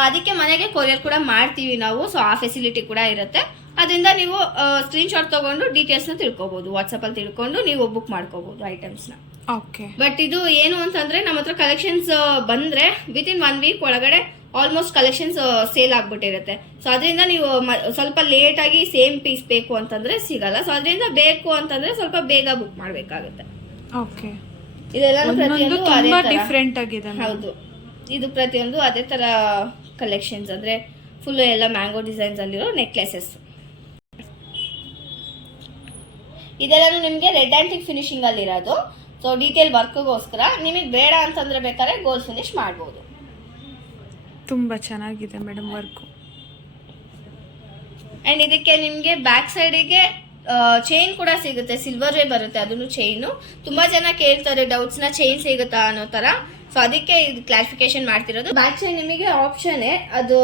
ಅದಕ್ಕೆ ಮನೆಗೆ ಕೊರಿಯರ್ ಕೂಡ ಮಾಡ್ತೀವಿ ನಾವು. ಸೊ ಆ ಫೆಸಿಲಿಟಿ ಕೂಡ ಇರುತ್ತೆ. ಅದರಿಂದ ನೀವು ಸ್ಕ್ರೀನ್ ಶಾಟ್ ತಗೊಂಡು ಡೀಟೇಲ್ಸ್ ನ ತಿಳ್ಕೊಬಹುದು, ವಾಟ್ಸಪ್ ಅಲ್ಲಿ ತಿಳ್ಕೊಂಡು ನೀವು ಬುಕ್ ಮಾಡ್ಕೋಬಹುದು ಐಟಮ್ಸ್ ನ. ಓಕೆ. ಬಟ್ ಇದು ಏನು ಅಂತಂದ್ರೆ ನಮ್ಮ ಹತ್ರ ಕಲೆಕ್ಷನ್ಸ್ ಬಂದ್ರೆ ವಿತಿನ್ 1 ವೀಕ್ ಒಳಗಡೆ ಆಲ್ಮೋಸ್ಟ್ ಕಲೆಕ್ಷನ್ಸ್ ಸೇಲ್ ಆಗ್ಬಿಟ್ಟಿರುತ್ತೆ. ಸೊ ಅದರಿಂದ ನೀವು ಸ್ವಲ್ಪ ಲೇಟ್ ಆಗಿ ಸೇಮ್ ಪೀಸ್ ಬೇಕು ಅಂತಂದ್ರೆ ಸಿಗಲ್ಲ. ಸೊ ಅದರಿಂದ ಬೇಕು ಅಂತಂದ್ರೆ ಸ್ವಲ್ಪ ಬೇಗ ಬುಕ್ ಮಾಡ್ಬೇಕಾಗುತ್ತೆ. ಓಕೆ. ಇದೆಲ್ಲ ಪ್ರತಿಯೊಂದು ಅದೇ ತರ ಡಿಫ್ರೆಂಟ್ ಆಗಿದೆ. ಹೌದು, ಇದು ಪ್ರತಿಯೊಂದು ಅದೇ ತರ ಕಲೆಕ್ಷನ್ಸ್, ಅಂದ್ರೆ ಫುಲ್ ಎಲ್ಲ ಮ್ಯಾಂಗೋ ಡಿಸೈನ್ಸ್ ಅಲ್ಲಿರೋ ನೆಕ್ಲೆಸಸ್. ಇದೆಲ್ಲ ನಿಮ್ಗೆ ರೆಡ್ ಆಂಟಿಕ್ ಫಿನಿಶಿಂಗ್ ಅಲ್ಲಿ ಇರೋದು. ಸೊ ಡೀಟೇಲ್ ವರ್ಕ್ಗೋಸ್ಕರ ನಿಮಗೆ ಬೇಡ ಅಂತಂದ್ರೆ ಬೇಕಾದ್ರೆ ಗೋಲ್ಡ್ ಫಿನಿಶ್ ಮಾಡ್ಬೋದು. ತುಂಬಾ ಚೆನ್ನಾಗಿದೆ ಮೇಡಮ್ ವರ್ಕ್. ಅಂಡ್ ಇದಕ್ಕೆ ನಿಮ್ಗೆ ಬ್ಯಾಕ್ ಸೈಡಿಗೆ ಚೈನ್ ಕೂಡ ಸಿಗುತ್ತೆ, ಸಿಲ್ವರ್ ಬರುತ್ತೆ ಅದನ್ನು ಚೈನು. ತುಂಬಾ ಜನ ಕೇಳ್ತಾರೆ ಡೌಟ್ಸ್ ನ, ಚೈನ್ ಸಿಗುತ್ತಾ ಅನ್ನೋ ತರ. ಸೊ ಅದಕ್ಕೆ ಇದು ಕ್ಲಾರಿಫಿಕೇಶನ್ ಮಾಡ್ತಿರೋದು. ಬ್ಯಾಕ್ ಚೈನ್ ನಿಮಗೆ ಆಪ್ಷನ್, ಅದು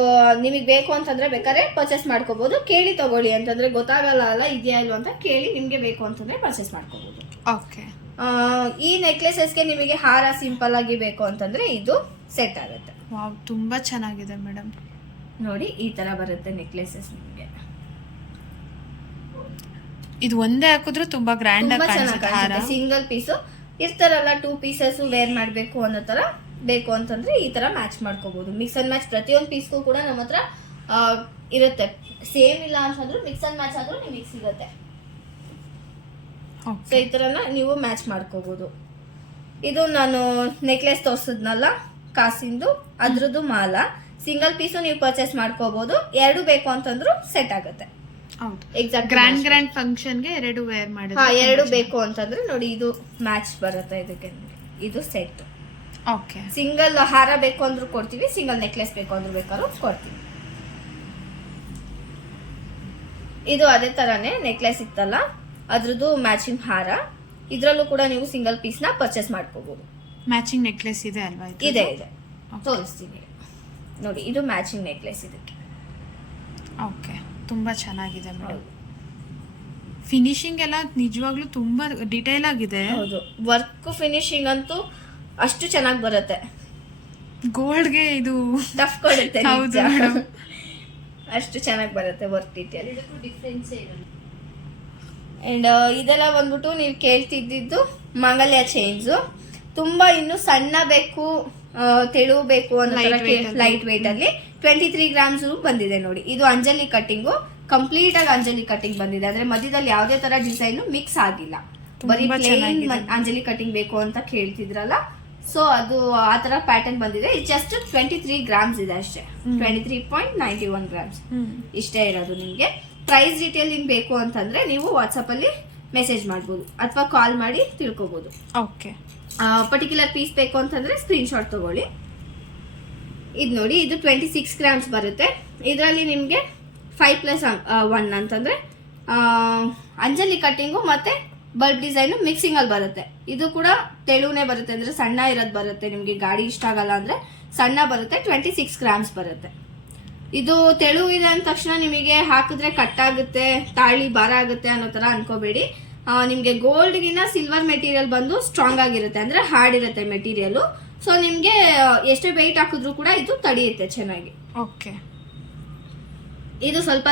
ನಿಮಗೆ ಬೇಕು ಅಂತಂದ್ರೆ ಬೇಕಾದ್ರೆ ಪರ್ಚೇಸ್ ಮಾಡ್ಕೋಬಹುದು. ಕೇಳಿ ತಗೊಳ್ಳಿ ಅಂತಂದ್ರೆ ಗೊತ್ತಾಗಲ್ಲ ಅಲ್ಲ ಇದೆಯಾ ಇಲ್ವಾ ಅಂತ ಕೇಳಿ ನಿಮ್ಗೆ ಬೇಕು ಅಂತಂದ್ರೆ ಪರ್ಚೇಸ್ ಮಾಡ್ಕೋಬಹುದು. ಓಕೆ. ಈ ನೆಕ್ಲೆಸಸ್ಗೆ ನಿಮಗೆ ಹಾರ ಸಿಂಪಲ್ ಆಗಿ ಬೇಕು ಅಂತಂದ್ರೆ ಇದು ಸೆಟ್ ಆಗುತ್ತೆ. ವಾವ್, ತುಂಬಾ ಚೆನ್ನಾಗಿದೆ ಮೇಡಮ್. ನೋಡಿ ಈ ತರ ಬರುತ್ತೆ ನೆಕ್ಲೆಸಸ್ ನಿಮಗೆ. ಇದು ಒಂದೇ ಹಾಕಿದ್ರು ತುಂಬಾ ಗ್ರ್ಯಾಂಡ್ ಆಗಿ ಕಾಣಿಸುತ್ತೆ. ಸಿಂಗಲ್ ಪೀಸು ಇರ್ತಾರಲ್ಲ, 2 ಪೀಸಸ್ ವೇರ್ ಮಾಡಬೇಕು ಅನ್ನೋ ತರ ಬೇಕು ಅಂತಂದ್ರೆ ಈ ತರ ಮ್ಯಾಚ್ ಮಾಡ್ಕೋಬಹುದು. ಮಿಕ್ಸ್ ಅಂಡ್ ಮ್ಯಾಚ್ ಪ್ರತಿಯೊಂದು ಪೀಸ್ಗೂ ಕೂಡ ನಮ್ಮ ಹತ್ರ ಇರುತ್ತೆ. ಸೇಮ್ ಇಲ್ಲ ಅಂತಂದ್ರೂ ಮಿಕ್ಸ್ ಅಂಡ್ ಮ್ಯಾಚ್ ಆದ್ರೂ ನಿಮಗೆ ಸಿಗುತ್ತೆ. ಸೊ ಈ ತರನ ನೀವು ಮ್ಯಾಚ್ ಮಾಡ್ಕೋಬಹುದು. ಇದು ನಾನು ನೆಕ್ಲೆಸ್ ತೋರಿಸಿದ್ನಲ್ಲ ಕಾಸಿಂದು, ಅದ್ರದ್ದು ಮಾಲ ಸಿಂಗಲ್ ಪೀಸು ನೀವು ಪರ್ಚೇಸ್ ಮಾಡ್ಕೋಬಹುದು. 2 ಬೇಕು ಅಂತಂದ್ರು ಸೆಟ್ ಆಗುತ್ತೆ. ಎಕ್ಸಾಕ್ಟ್ ಗ್ರ್ಯಾಂಡ್ ಫಂಕ್ಷನ್ಗೆ 2 ವೇರ್ ಮಾಡಿ. 2 ಬೇಕು ಅಂತಂದ್ರೆ ನೋಡಿ ಇದು ಮ್ಯಾಚ್ ಬರುತ್ತೆ ಇದಕ್ಕೆ. ಇದು ಸೆಟ್. ಓಕೆ. ಸಿಂಗಲ್ ಹಾರ ಬೇಕು ಅಂದ್ರೂ ಕೊಡ್ತೀವಿ, ಸಿಂಗಲ್ ನೆಕ್ಲೆಸ್ ಬೇಕು ಅಂದ್ರೂ ಬೇಕಾದ್ರೂ ಕೊಡ್ತೀವಿ. ಇದು ಅದೇ ತರಾನೇ ನೆಕ್ಲೆಸ್ ಇತ್ತಲ್ಲ ಅದ್ರದ್ದು ಮ್ಯಾಚಿಂಗ್ ಹಾರ. ಇದ್ರಲ್ಲೂ ಕೂಡ ನೀವು ಸಿಂಗಲ್ ಪೀಸ್ ನ ಪರ್ಚೇಸ್ ಮಾಡ್ಕೋಬಹುದು. ಮ್ಯಾಚಿಂಗ್ ನೆಕ್ಲೆಸ್ ಇದೆ ಅಲ್ವಾ? ಇದೆ ತೋರಿಸ್ತೀನಿ ನೋಡಿ. ಇದು ಮ್ಯಾಚಿಂಗ್ ನೆಕ್ಲೆಸ್ ಇದಕ್ಕೆ. ಓಕೆ, ತುಂಬಾ ಚೆನ್ನಾಗಿದೆ ಮೇಡಮ್. ಫಿನಿಶಿಂಗ್ ಎಲ್ಲ ನಿಜವಾಗ್ಲೂ ತುಂಬಾ ಡಿಟೇಲ್ ಆಗಿದೆ. ಹೌದು, ವರ್ಕ್ ಫಿನಿಶಿಂಗ್ ಅಂತೂ ಅಷ್ಟು ಚೆನ್ನಾಗಿ ಬರುತ್ತೆ. ಗೋಲ್ಡ್ಗೆ ಇದು ಟಫ್ ಕೊಡುತ್ತೆ. ಹೌದು ಮೇಡಮ್, ಅಷ್ಟು ಚೆನ್ನಾಗಿ ಬರುತ್ತೆ ವರ್ಕ್ ಡೀಟೇಲ್. ಅಂಡ್ ಇದೆಲ್ಲ ಬಂದ್ಬಿಟ್ಟು ನೀವು ಕೇಳ್ತಿದ್ದು ಮಾಂಗಲ್ಯ ಚೈನ್ಸ್. ತುಂಬಾ ಇನ್ನು ಸಣ್ಣ ಬೇಕು, ತೆಳು ಬೇಕು ಅನ್ನೋ ಲೈಟ್ ವೇಟ್ ಅಲ್ಲಿ 23 ಗ್ರಾಮ್ಸ್ ಬಂದಿದೆ ನೋಡಿ. ಇದು ಅಂಜಲಿ ಕಟ್ಟಿಂಗು, ಕಂಪ್ಲೀಟ್ ಆಗಿ ಅಂಜಲಿ ಕಟ್ಟಿಂಗ್ ಬಂದಿದೆ. ಅಂದ್ರೆ ಮಧ್ಯದಲ್ಲಿ ಯಾವುದೇ ತರ ಡಿಸೈನ್ ಮಿಕ್ಸ್ ಆಗಿಲ್ಲ, ಬರೀ ಪ್ಲೇನ್ ಅಂಜಲಿ ಕಟ್ಟಿಂಗ್ ಬೇಕು ಅಂತ ಕೇಳ್ತಿದ್ರಲ್ಲ. ಸೊ ಅದು ಆ ತರ ಪ್ಯಾಟರ್ನ್ ಬಂದಿದೆ. ಇದು ಜಸ್ಟ್ 23 ಗ್ರಾಮ್ಸ್ ಇದೆ ಅಷ್ಟೇ, 23.91 ಗ್ರಾಮ್ಸ್ ಇಷ್ಟೇ ಇರೋದು. ನಿಮ್ಗೆ ಪ್ರೈಸ್ ಡೀಟೇಲ್ ನಿಮ್ಗೆ ಬೇಕು ಅಂತಂದ್ರೆ ನೀವು ವಾಟ್ಸಪ್ ಅಲ್ಲಿ ಮೆಸೇಜ್ ಮಾಡ್ಬೋದು ಅಥವಾ ಕಾಲ್ ಮಾಡಿ ತಿಳ್ಕೊಬಹುದು. ಓಕೆ. ಪರ್ಟಿಕ್ಯುಲರ್ ಪೀಸ್ ಬೇಕು ಅಂತಂದ್ರೆ ಸ್ಕ್ರೀನ್ ಶಾಟ್ ತಗೊಳ್ಳಿ. ಇದು ನೋಡಿ, ಇದು 26 ಗ್ರಾಮ್ಸ್ ಬರುತ್ತೆ. ಇದರಲ್ಲಿ ನಿಮ್ಗೆ 5+1 ಅಂತಂದ್ರೆ ಅಂಜಲಿ ಕಟ್ಟಿಂಗು ಮತ್ತೆ ಬಲ್ಬ್ ಡಿಸೈನ್ ಮಿಕ್ಸಿಂಗ್ ಅಲ್ಲಿ ಬರುತ್ತೆ. ಇದು ಕೂಡ ತೆಳುನೇ ಬರುತ್ತೆ, ಅಂದ್ರೆ ಸಣ್ಣ ಇರೋದು ಬರುತ್ತೆ. ನಿಮ್ಗೆ ಗಾಡಿ ಇಷ್ಟ ಆಗಲ್ಲ ಅಂದ್ರೆ ಸಣ್ಣ ಬರುತ್ತೆ. 26 ಗ್ರಾಮ್ಸ್ ಬರುತ್ತೆ. ಇದು ತೆಳು ಇದೆ ಅಂದ ತಕ್ಷಣ ನಿಮಗೆ ಹಾಕಿದ್ರೆ ಕಟ್ ಆಗುತ್ತೆ, ತಾಳಿ ಭಾರ ಆಗುತ್ತೆ ಅನ್ನೋ ತರ ಅನ್ಕೋಬೇಡಿ. ನಿಮ್ಗೆ ಗೋಲ್ಡ್ ಗಿನ ಸಿಲ್ವರ್ ಮೆಟೀರಿಯಲ್ ಬಂದು ಸ್ಟ್ರಾಂಗ್ ಆಗಿರುತ್ತೆ, ಅಂದ್ರೆ ಹಾರ್ಡ್ ಇರುತ್ತೆ ಮೆಟೀರಿಯಲ್. ಸೊ ನಿಮ್ಗೆ ಎಷ್ಟೇ ವೆಯ್ಟ್ ಹಾಕಿದ್ರು ಕೂಡ ಇದು ತಡೆಯುತ್ತೆ ಚೆನ್ನಾಗಿ. ಓಕೆ. ಇದು ಸ್ವಲ್ಪ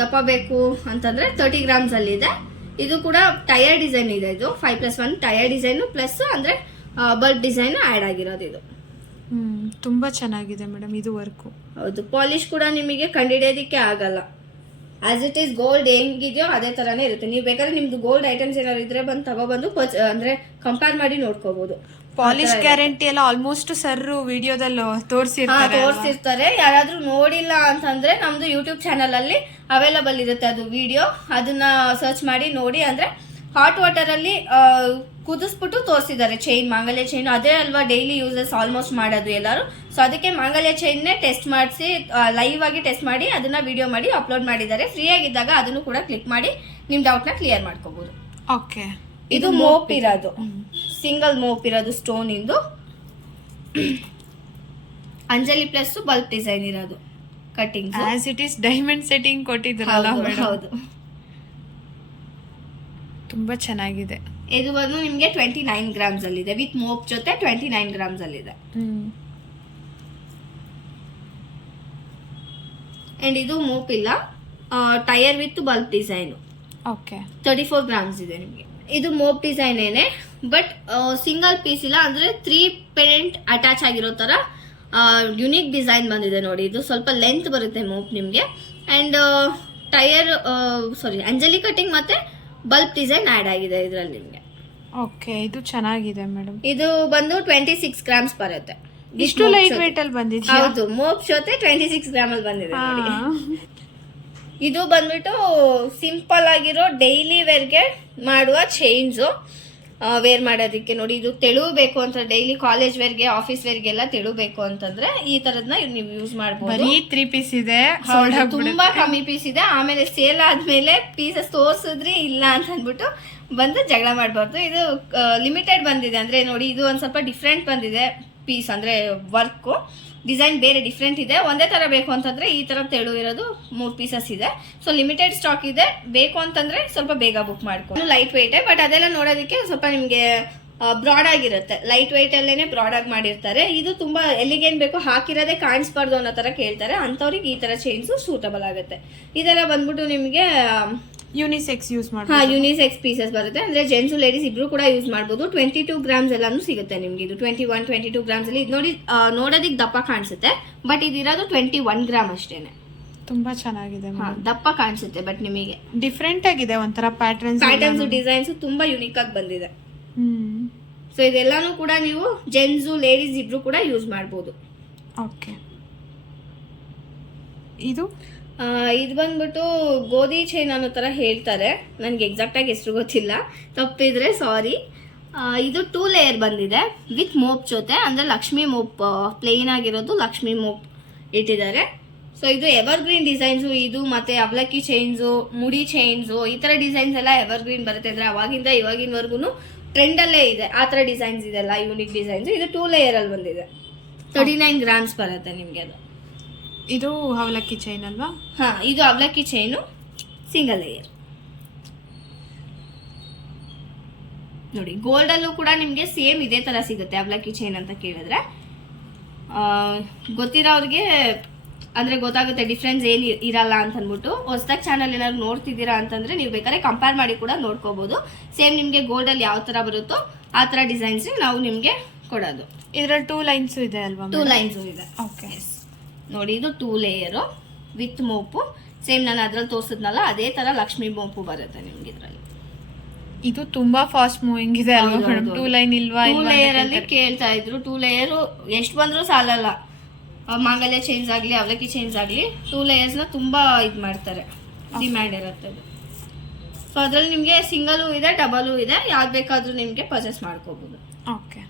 ದಪ್ಪ ಬೇಕು ಅಂತಂದ್ರೆ 30 ಗ್ರಾಮ್ಸ್ ಅಲ್ಲಿ ಇದೆ. ಇದು ಕೂಡ ಟೈರ್ ಡಿಸೈನ್ ಇದೆ. ಇದು 5+1 ಟೈರ್ ಡಿಸೈನ್ ಪ್ಲಸ್ ಅಂದ್ರೆ ಬಲ್ಬ್ ಡಿಸೈನ್ ಆಡ್ ಆಗಿರೋದು. ಇದು ತುಂಬಾ ಚೆನ್ನಾಗಿದೆ ಮೇಡಮ್ ಇದು ವರ್ಕು. ಹೌದು, ಪಾಲಿಶ್ ಕೂಡ ನಿಮಗೆ ಕಂಡಿಡಿಯೋದಿಕ್ಕೆ ಆಗಲ್ಲ. ಆಸ್ ಇಟ್ ಈಸ್ ಗೋಲ್ಡ್ ಹೆಂಗಿದೆಯೋ ಅದೇ ತರಾನೇ ಇರುತ್ತೆ. ನೀವು ಬೇಕಾದ್ರೆ ನಿಮ್ದು ಗೋಲ್ಡ್ ಐಟಮ್ಸ್ ಏನಾದ್ರು ಇದ್ರೆ ಬಂದು ತಗೊಬಂದು ಅಂದ್ರೆ ಕಂಪೇರ್ ಮಾಡಿ ನೋಡ್ಕೋಬಹುದು. ಪಾಲಿಶ್ ಗ್ಯಾರಂಟಿ ಎಲ್ಲ ಆಲ್ಮೋಸ್ಟ್ ಸರ್ ವಿಡಿಯೋದಲ್ಲಿ ತೋರಿಸಿರ್ತಾರೆ. ಯಾರಾದ್ರೂ ನೋಡಿಲ್ಲ ಅಂತಂದ್ರೆ ನಮ್ದು ಯೂಟ್ಯೂಬ್ ಚಾನಲ್ ಅಲ್ಲಿ ಅವೈಲಬಲ್ ಇರುತ್ತೆ ಅದು ವಿಡಿಯೋ, ಅದನ್ನ ಸರ್ಚ್ ಮಾಡಿ ನೋಡಿ. ಅಂದ್ರೆ ಹಾಟ್ ವಾಟರ್ ಅಲ್ಲಿ ಕುದಿಸ್ಬಿಟ್ಟು ತೋರಿಸಿದ್ದಾರೆ ಚೈನ್, ಮಾಂಗಲ್ಯ ಚೈನ್. ಅದೇ ಅಲ್ವಾ ಡೈಲಿ ಯೂಸಸ್ ಆಲ್ಮೋಸ್ಟ್ ಮಾಡೋದು ಎಲ್ಲರೂ. ಸೊ ಅದಕ್ಕೆ ಮಾಂಗಲ್ಯ ಚೈನ್ನೇ ಟೆಸ್ಟ್ ಮಾಡಿಸಿ ಲೈವ್ ಆಗಿ ಟೆಸ್ಟ್ ಮಾಡಿ ಅದನ್ನ ವಿಡಿಯೋ ಮಾಡಿ ಅಪ್ಲೋಡ್ ಮಾಡಿದ್ದಾರೆ. ಫ್ರೀ ಆಗಿದ್ದಾಗ ಅದನ್ನು ಕೂಡ ಕ್ಲಿಕ್ ಮಾಡಿ ನಿಮ್ ಡೌಟ್ ನ ಕ್ಲಿಯರ್ ಮಾಡ್ಕೋಬಹುದು. ಓಕೆ, ಇದು ಮೋಪ್ ಇರೋದು, ಸಿಂಗಲ್ ಮೋಪ್ ಇರೋದು ಸ್ಟೋನ್ ಇಂದು ಅಂಜಲಿ ಪ್ಲಸ್ ಬಲ್ಬ್ ಡಿಸೈನ್ ಇರೋದು cutting. As it is diamond setting ಕೊಟ್ಟಿದ್ರಲ್ಲ ಮೇಡಮ್, ಹೌದು ತುಂಬಾ ಚೆನ್ನಾಗಿದೆ. ಇದು ಬಂದು ನಿಮ್ಗೆ 29 ಗ್ರಾಮ್ಸ್ ಅಲ್ಲಿ ಇದೆ, ವಿತ್ ಮೋಪ್ ಜೊತೆ 29 ಗ್ರಾಮ್ಸ್ ಅಲ್ಲಿ ಇದೆ. ಅಂಡ್ ಇದು ಮೋಪ್ ಇಲ್ಲ, tyre with bulb design. Okay, 34 grams ಇದೆ ನಿಮ್ಗೆ. ಇದು ಮೋಪ್ ಡಿಸೈನ್ ಏನೇ, ಬಟ್ ಸಿಂಗಲ್ ಪೀಸ್ ಇಲ್ಲ, ಅಂದ್ರೆ 3 ಪೆಂಡೆಂಟ್ ಅಟ್ಯಾಚ್ ಆಗಿರೋ ತರ ಯುನಿಕ್ ಡಿಸೈನ್ ಬಂದಿದೆ ನೋಡಿ. ಇದು ಸ್ವಲ್ಪ ಲೆಂತ್ ಬರುತ್ತೆ ಮೋಪ್ ನಿಮ್ಗೆ. ಅಂಡ್ ಟೈರ್ ಅಂಜಲಿ ಕಟಿಂಗ್ ಮತ್ತೆ ಬಲ್ಬ್ ಡಿಸೈನ್ ಆಡ್ ಆಗಿದೆ ಇದರಲ್ಲಿ ನಿಮ್ಗೆ. ಓಕೆ, ಇದು ಚೆನ್ನಾಗಿದೆ ಮೇಡಮ್. ಇದು ಬಂದು 26 ಗ್ರಾಮ್ಸ್ ಬರುತ್ತೆ. ಇಷ್ಟು ಲೈಟ್ ವೇಟ್ ಅಲ್ಲಿ ಬಂದಿದೆ. ಹೌದು, ಮೋಪ್ ಜೊತೆ 26 ಗ್ರಾಮ್ ಅಲ್ಲಿ ಬಂದಿದೆ ನೋಡಿ. ಇದು ಬಂದ್ಬಿಟ್ಟು ಸಿಂಪಲ್ ಆಗಿರೋ ಡೈಲಿ ವೇರ್ಗೆ ಮಾಡುವ ಚೈನ್ಸು, ವೇರ್ ಮಾಡೋದಕ್ಕೆ ನೋಡಿ. ಇದು ತೆಳುಬೇಕು ಅಂತ ಡೈಲಿ ಕಾಲೇಜ್ ವೇರ್ಗೆ, ಆಫೀಸ್ ವೇರ್ಗೆಲ್ಲ ತೆಳುಬೇಕು ಅಂತಂದ್ರೆ ಈ ತರದ್ನ ನೀವು ಯೂಸ್ ಮಾಡಬಹುದು. ಬರೀ 3 ಪೀಸ್ ಇದೆ, ತುಂಬಾ ಕಮ್ಮಿ ಪೀಸ್ ಇದೆ. ಆಮೇಲೆ ಸೇಲ್ ಆದ್ಮೇಲೆ ಪೀಸಸ್ ತೋರ್ಸಿದ್ರಿ ಇಲ್ಲ ಅಂತ ಅಂದ್ಬಿಟ್ಟು ಬಂದು ಜಗಳ ಮಾಡಬಾರ್ದು. ಇದು ಲಿಮಿಟೆಡ್ ಬಂದಿದೆ, ಅಂದ್ರೆ ನೋಡಿ ಇದು ಒಂದ್ ಸ್ವಲ್ಪ ಡಿಫ್ರೆಂಟ್ ಬಂದಿದೆ ಪೀಸ್, ಅಂದ್ರೆ ವರ್ಕ್ ಡಿಸೈನ್ ಬೇರೆ ಡಿಫ್ರೆಂಟ್ ಇದೆ. ಒಂದೇ ತರ ಬೇಕು ಅಂತಂದ್ರೆ ಈ ತರ ತೆಳು ಇರೋದು 3 ಪೀಸಸ್ ಇದೆ. ಸೊ ಲಿಮಿಟೆಡ್ ಸ್ಟಾಕ್ ಇದೆ, ಬೇಕು ಅಂತಂದ್ರೆ ಸ್ವಲ್ಪ ಬೇಗ ಬುಕ್ ಮಾಡ್ಕೊಂಡು. ಲೈಟ್ ವೆಯ್ಟ್, ಬಟ್ ಅದೆಲ್ಲ ನೋಡೋದಕ್ಕೆ ಸ್ವಲ್ಪ ನಿಮ್ಗೆ ಬ್ರಾಡ್ ಆಗಿರುತ್ತೆ. ಲೈಟ್ ವೆಯ್ಟ್ ಅಲ್ಲೇನೆ ಬ್ರಾಡ್ ಆಗಿ ಮಾಡಿರ್ತಾರೆ. ಇದು ತುಂಬಾ ಎಲ್ಲಿಗೇನ್ ಬೇಕು ಹಾಕಿರೋದೇ ಕಾಣಿಸ್ಬಾರ್ದು ಅನ್ನೋ ತರ ಕೇಳ್ತಾರೆ, ಅಂತವ್ರಿಗೆ ಈ ತರ ಚೈನ್ಸ್ ಸೂಟಬಲ್ ಆಗುತ್ತೆ. ಇದೆಲ್ಲ ಬಂದ್ಬಿಟ್ಟು ನಿಮ್ಗೆ ಯೂನಿಸೆಕ್ಸ್ ಯೂಸ್ ಮಾಡಿ, ಯೂನಿಸೆಕ್ಸ್ ಪೀಸಸ್ ಬರುತ್ತೆ. ಅಂದ್ರೆ ಜೆಂಟ್ಸ್ ಲೇಡೀಸ್ ಇಬ್ರು ಕೂಡ ಯೂಸ್ ಮಾಡಬಹುದು. 22 ಗ್ರಾಮ್ಸ್ ಎಲ್ಲಾನು ಸಿಗುತ್ತೆ ನಿಮ್ಗೆ. ಇದು 22 ಗ್ರಾಮ್ಸ್ ಅಲ್ಲಿ. ಇದು ನೋಡಿ ನೋಡೋದಿಕ್ ದಪ್ಪ ಕಾಣಿಸುತ್ತೆ, ಬಟ್ ಇದಿರೋದು 21 ಗ್ರಾಮ್ ಅಷ್ಟೇನೆ. ತುಂಬಾ ಚೆನ್ನಾಗಿದೆ, ದಪ್ಪ ಕಾಣಿಸುತ್ತೆ, ಬಟ್ ನಿಮಗೆ ಡಿಫ್ರೆಂಟ್ ಆಗಿದೆ. ಒಂಥರ ಪ್ಯಾಟರ್ನ್ಸ್ ಡಿಸೈನ್ಸ್ ತುಂಬಾ ಯುನಿಕ್ ಆಗಿ ಬಂದಿದೆ. ಸೊ ಇದೆಲ್ಲಾನು ಕೂಡ ನೀವು ಜೆಂಟ್ಸ್ ಲೇಡೀಸ್ ಇಬ್ರು ಕೂಡ ಯೂಸ್ ಮಾಡಬಹುದು. ಓಕೆ, ಇದು ಬಂದ್ಬಿಟ್ಟು ಗೋಧಿ ಚೈನ್ ಅನ್ನೋ ತರ ಹೇಳ್ತಾರೆ, ನನ್ಗೆ ಎಕ್ಸಾಕ್ಟ್ ಆಗಿ ಹೆಸರು ಗೊತ್ತಿಲ್ಲ, ತಪ್ಪಿದ್ರೆ ಸಾರಿ. ಇದು 2 ಲೇಯರ್ ಬಂದಿದೆ ವಿತ್ ಮೋಪ್ ಜೊತೆ, ಅಂದ್ರೆ ಲಕ್ಷ್ಮಿ ಮೋಪ್, ಪ್ಲೇನ್ ಆಗಿರೋದು ಲಕ್ಷ್ಮಿ ಮೋಪ್ ಇಟ್ಟಿದ್ದಾರೆ. ಸೊ ಇದು ಎವರ್ ಗ್ರೀನ್ ಡಿಸೈನ್ಸು, ಇದು ಮತ್ತೆ ಅವಲಕ್ಕಿ ಚೈನ್ಸು, ಮುಡಿ ಚೈನ್ಸು, ಈ ತರ ಡಿಸೈನ್ಸ್ ಎಲ್ಲ ಎವರ್ ಗ್ರೀನ್ ಬರುತ್ತೆ. ಅಂದ್ರೆ ಅವಾಗಿಂದ ಇವಾಗಿನವರೆಗೂ ಟ್ರೆಂಡ್ ಅಲ್ಲೇ ಇದೆ ಆ ತರ ಡಿಸೈನ್ಸ್ ಇದೆಲ್ಲ, ಯೂನಿಕ್ ಡಿಸೈನ್ಸ್. ಇದು 2 ಲೇಯರ್ ಅಲ್ಲಿ ಬಂದಿದೆ, 39 ಗ್ರಾಮ್ಸ್ ಬರುತ್ತೆ ನಿಮ್ಗೆ. ಅದು ಇದು ಅವಲಕ್ಕಿ ಚೈನ್ ಅಲ್ವಾ? ಹಾ, ಇದು ಅವಲಕ್ಕಿ ಚೈನು ಸಿಂಗಲ್ ಲೇಯರ್ ನೋಡಿ. ಗೋಲ್ಡ್ ಅಲ್ಲೂ ಕೂಡ ನಿಮ್ಗೆ ಸೇಮ್ ಇದೇ ತರ ಸಿಗುತ್ತೆ ಅವಲಕ್ಕಿ ಚೈನ್ ಅಂತ ಕೇಳಿದ್ರೆ. ಗೊತ್ತಿರೋರಿಗೆ ಅಂದ್ರೆ ಗೊತ್ತಾಗುತ್ತೆ ಡಿಫ್ರೆನ್ಸ್ ಏನ್ ಇರಲ್ಲ ಅಂತ ಅಂದ್ಬಿಟ್ಟು. ಹೊಸದಾಗಿ ಚಾನಲ್ ಏನಾದ್ರು ನೋಡ್ತಿದ್ದೀರಾ ಅಂತಂದ್ರೆ ನೀವು ಬೇಕಾದ್ರೆ ಕಂಪೇರ್ ಮಾಡಿ ಕೂಡ ನೋಡ್ಕೋಬಹುದು. ಸೇಮ್ ನಿಮ್ಗೆ ಗೋಲ್ಡ್ ಅಲ್ಲಿ ಯಾವ ತರ ಬರುತ್ತೋ ಆ ತರ ಡಿಸೈನ್ಸ್ ನಾವು ನಿಮ್ಗೆ ಕೊಡೋದು. ಇದ್ರಲ್ಲಿ 2 ಲೈನ್ಸ್ ಇದೆ ಅಲ್ವಾ? 2 ಲೈನ್ಸ್ ಇದೆ. ಓಕೆ ನೋಡಿ, ಇದು 2 ಲೇಯರು ವಿತ್ ಮೋಪು. ಸೇಮ್ ನಾನು ಅದ್ರಲ್ಲಿ ತೋರಿಸಿದ್ನಲ್ಲ ಅದೇ ತರ ಲಕ್ಷ್ಮಿ ಮೋಪು ಬರುತ್ತೆ ನಿಮ್ಗೆ ಇದ್ರಲ್ಲಿ. ಇದು ತುಂಬಾ ಫಾಸ್ಟ್ ಮೂವಿಂಗ್ ಇದೆ ಅಲ್ವಾ ಮೇಡಮ್? 2 ಲೈನ್ ಇಲ್ವಾ? 2 ಲೇಯರ್ ಅಲ್ಲಿ ಕೇಳ್ತಾ ಇದ್ರು. 2 ಲೇಯರ್ ಎಷ್ಟು ಬಂದ್ರು ಸಾಲಲ್ಲ. ಮಾಂಗಲ್ಯ ಚೈನ್ಸ್ ಆಗ್ಲಿ, ಅವಲಕ್ಕಿ ಚೈನ್ಸ್ ಆಗ್ಲಿ 2 ಲೇಯರ್ಸ್ ನ ತುಂಬಾ ಇದ್ ಮಾಡ್ತಾರೆ, ಡಿಮ್ಯಾಂಡ್ ಇರುತ್ತೆ. ಸೊ ಅದ್ರಲ್ಲಿ ನಿಮ್ಗೆ ಸಿಂಗಲು ಇದೆ, ಡಬಲು ಇದೆ, ಯಾವ್ದು ಬೇಕಾದ್ರೂ ನಿಮ್ಗೆ ಪರ್ಚೇಸ್ ಮಾಡ್ಕೋಬಹುದು. ಓಕೆ,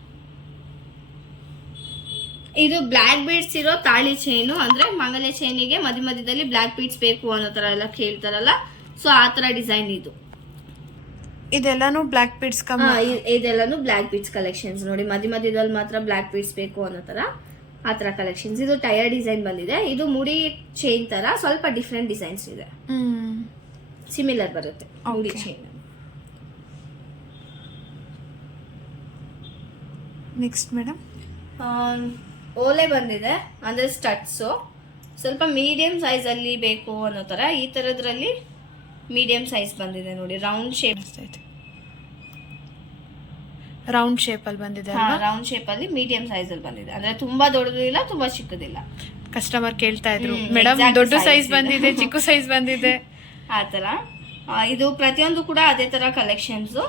ಇದು ಬ್ಲ್ಯಾಕ್ ಬೀಡ್ಸ್ ಇರೋ ತಾಳಿ ಚೈನು, ಅಂದ್ರೆ ಮಾಂಗಲ್ಯ ಚೈನಿಗೆ ಮಧ್ಯದಲ್ಲಿ ಬ್ಲ್ಯಾಕ್ ಬೀಡ್ಸ್ ಬೇಕು ಅನ್ನೋ ತರ ಎಲ್ಲ ಕೇಳ್ತಾರಲ್ಲ, ಸೊ ಆ ತರ ಡಿಸೈನ್ ಇದು. ಇದೆಲ್ಲಾನು ಬ್ಲ್ಯಾಕ್ ಬೀಡ್ಸ್ ಇದೆಲ್ಲಾನು ಬ್ಲ್ಯಾಕ್ ಬೀಡ್ಸ್ ಕಲೆಕ್ಷನ್ಸ್ ನೋಡಿ. ಮಧ್ಯದಲ್ಲಿ ಮಾತ್ರ ಬ್ಲ್ಯಾಕ್ ಬೀಡ್ಸ್ ಬೇಕು ಅನ್ನೋ ತರ ಆ ತರ ಕಲೆಕ್ಷನ್ಸ್. ಇದು ಟೈರ್ ಡಿಸೈನ್ ಬಂದಿದೆ. ಇದು ಮುಡಿ ಚೈನ್ ತರ ಸ್ವಲ್ಪ ಡಿಫ್ರೆಂಟ್ ಡಿಸೈನ್ಸ್ ಇದೆ, ಸಿಮಿಲರ್ ಬರುತ್ತೆ ಮುಡಿ ಚೈನ್. ನೆಕ್ಸ್ಟ್ ಮೇಡಮ್ ಓಲೆ ಬಂದಿದೆ, ಅಂದ್ರೆ ಸ್ಟಡ್ಸು ಸ್ವಲ್ಪ ಮೀಡಿಯಂ ಸೈಜ್ ಅಲ್ಲಿ ಬೇಕು ಅನ್ನೋ ತರ. ಈ ತರದ್ರಲ್ಲಿ ಮೀಡಿಯಂ ಸೈಜ್ ಬಂದಿದೆ ನೋಡಿ. ರೌಂಡ್ ಶೇಪ್ ಅಲ್ಲಿ ಬಂದಿದೆ. ರೌಂಡ್ ಶೇಪ್ ಅಲ್ಲಿ ಮೀಡಿಯಂ ಸೈಜ್ ಅಲ್ಲಿ ಬಂದಿದೆ, ಅಂದ್ರೆ ತುಂಬಾ ದೊಡ್ಡದು ಇಲ್ಲ, ತುಂಬಾ ಚಿಕ್ಕದಿಲ್ಲ. ಕಸ್ಟಮರ್ ಕೇಳ್ತಾ ಇದ್ರು ಮೇಡಮ್ ದೊಡ್ಡ ಸೈಜ್ ಬಂದಿದೆ, ಚಿಕ್ಕ ಸೈಜ್ ಬಂದಿದೆ. ಆ ಥರ ಇದು ಪ್ರತಿಯೊಂದು ಕೂಡ ಅದೇ ಥರ ಕಲೆಕ್ಷನ್ಸು.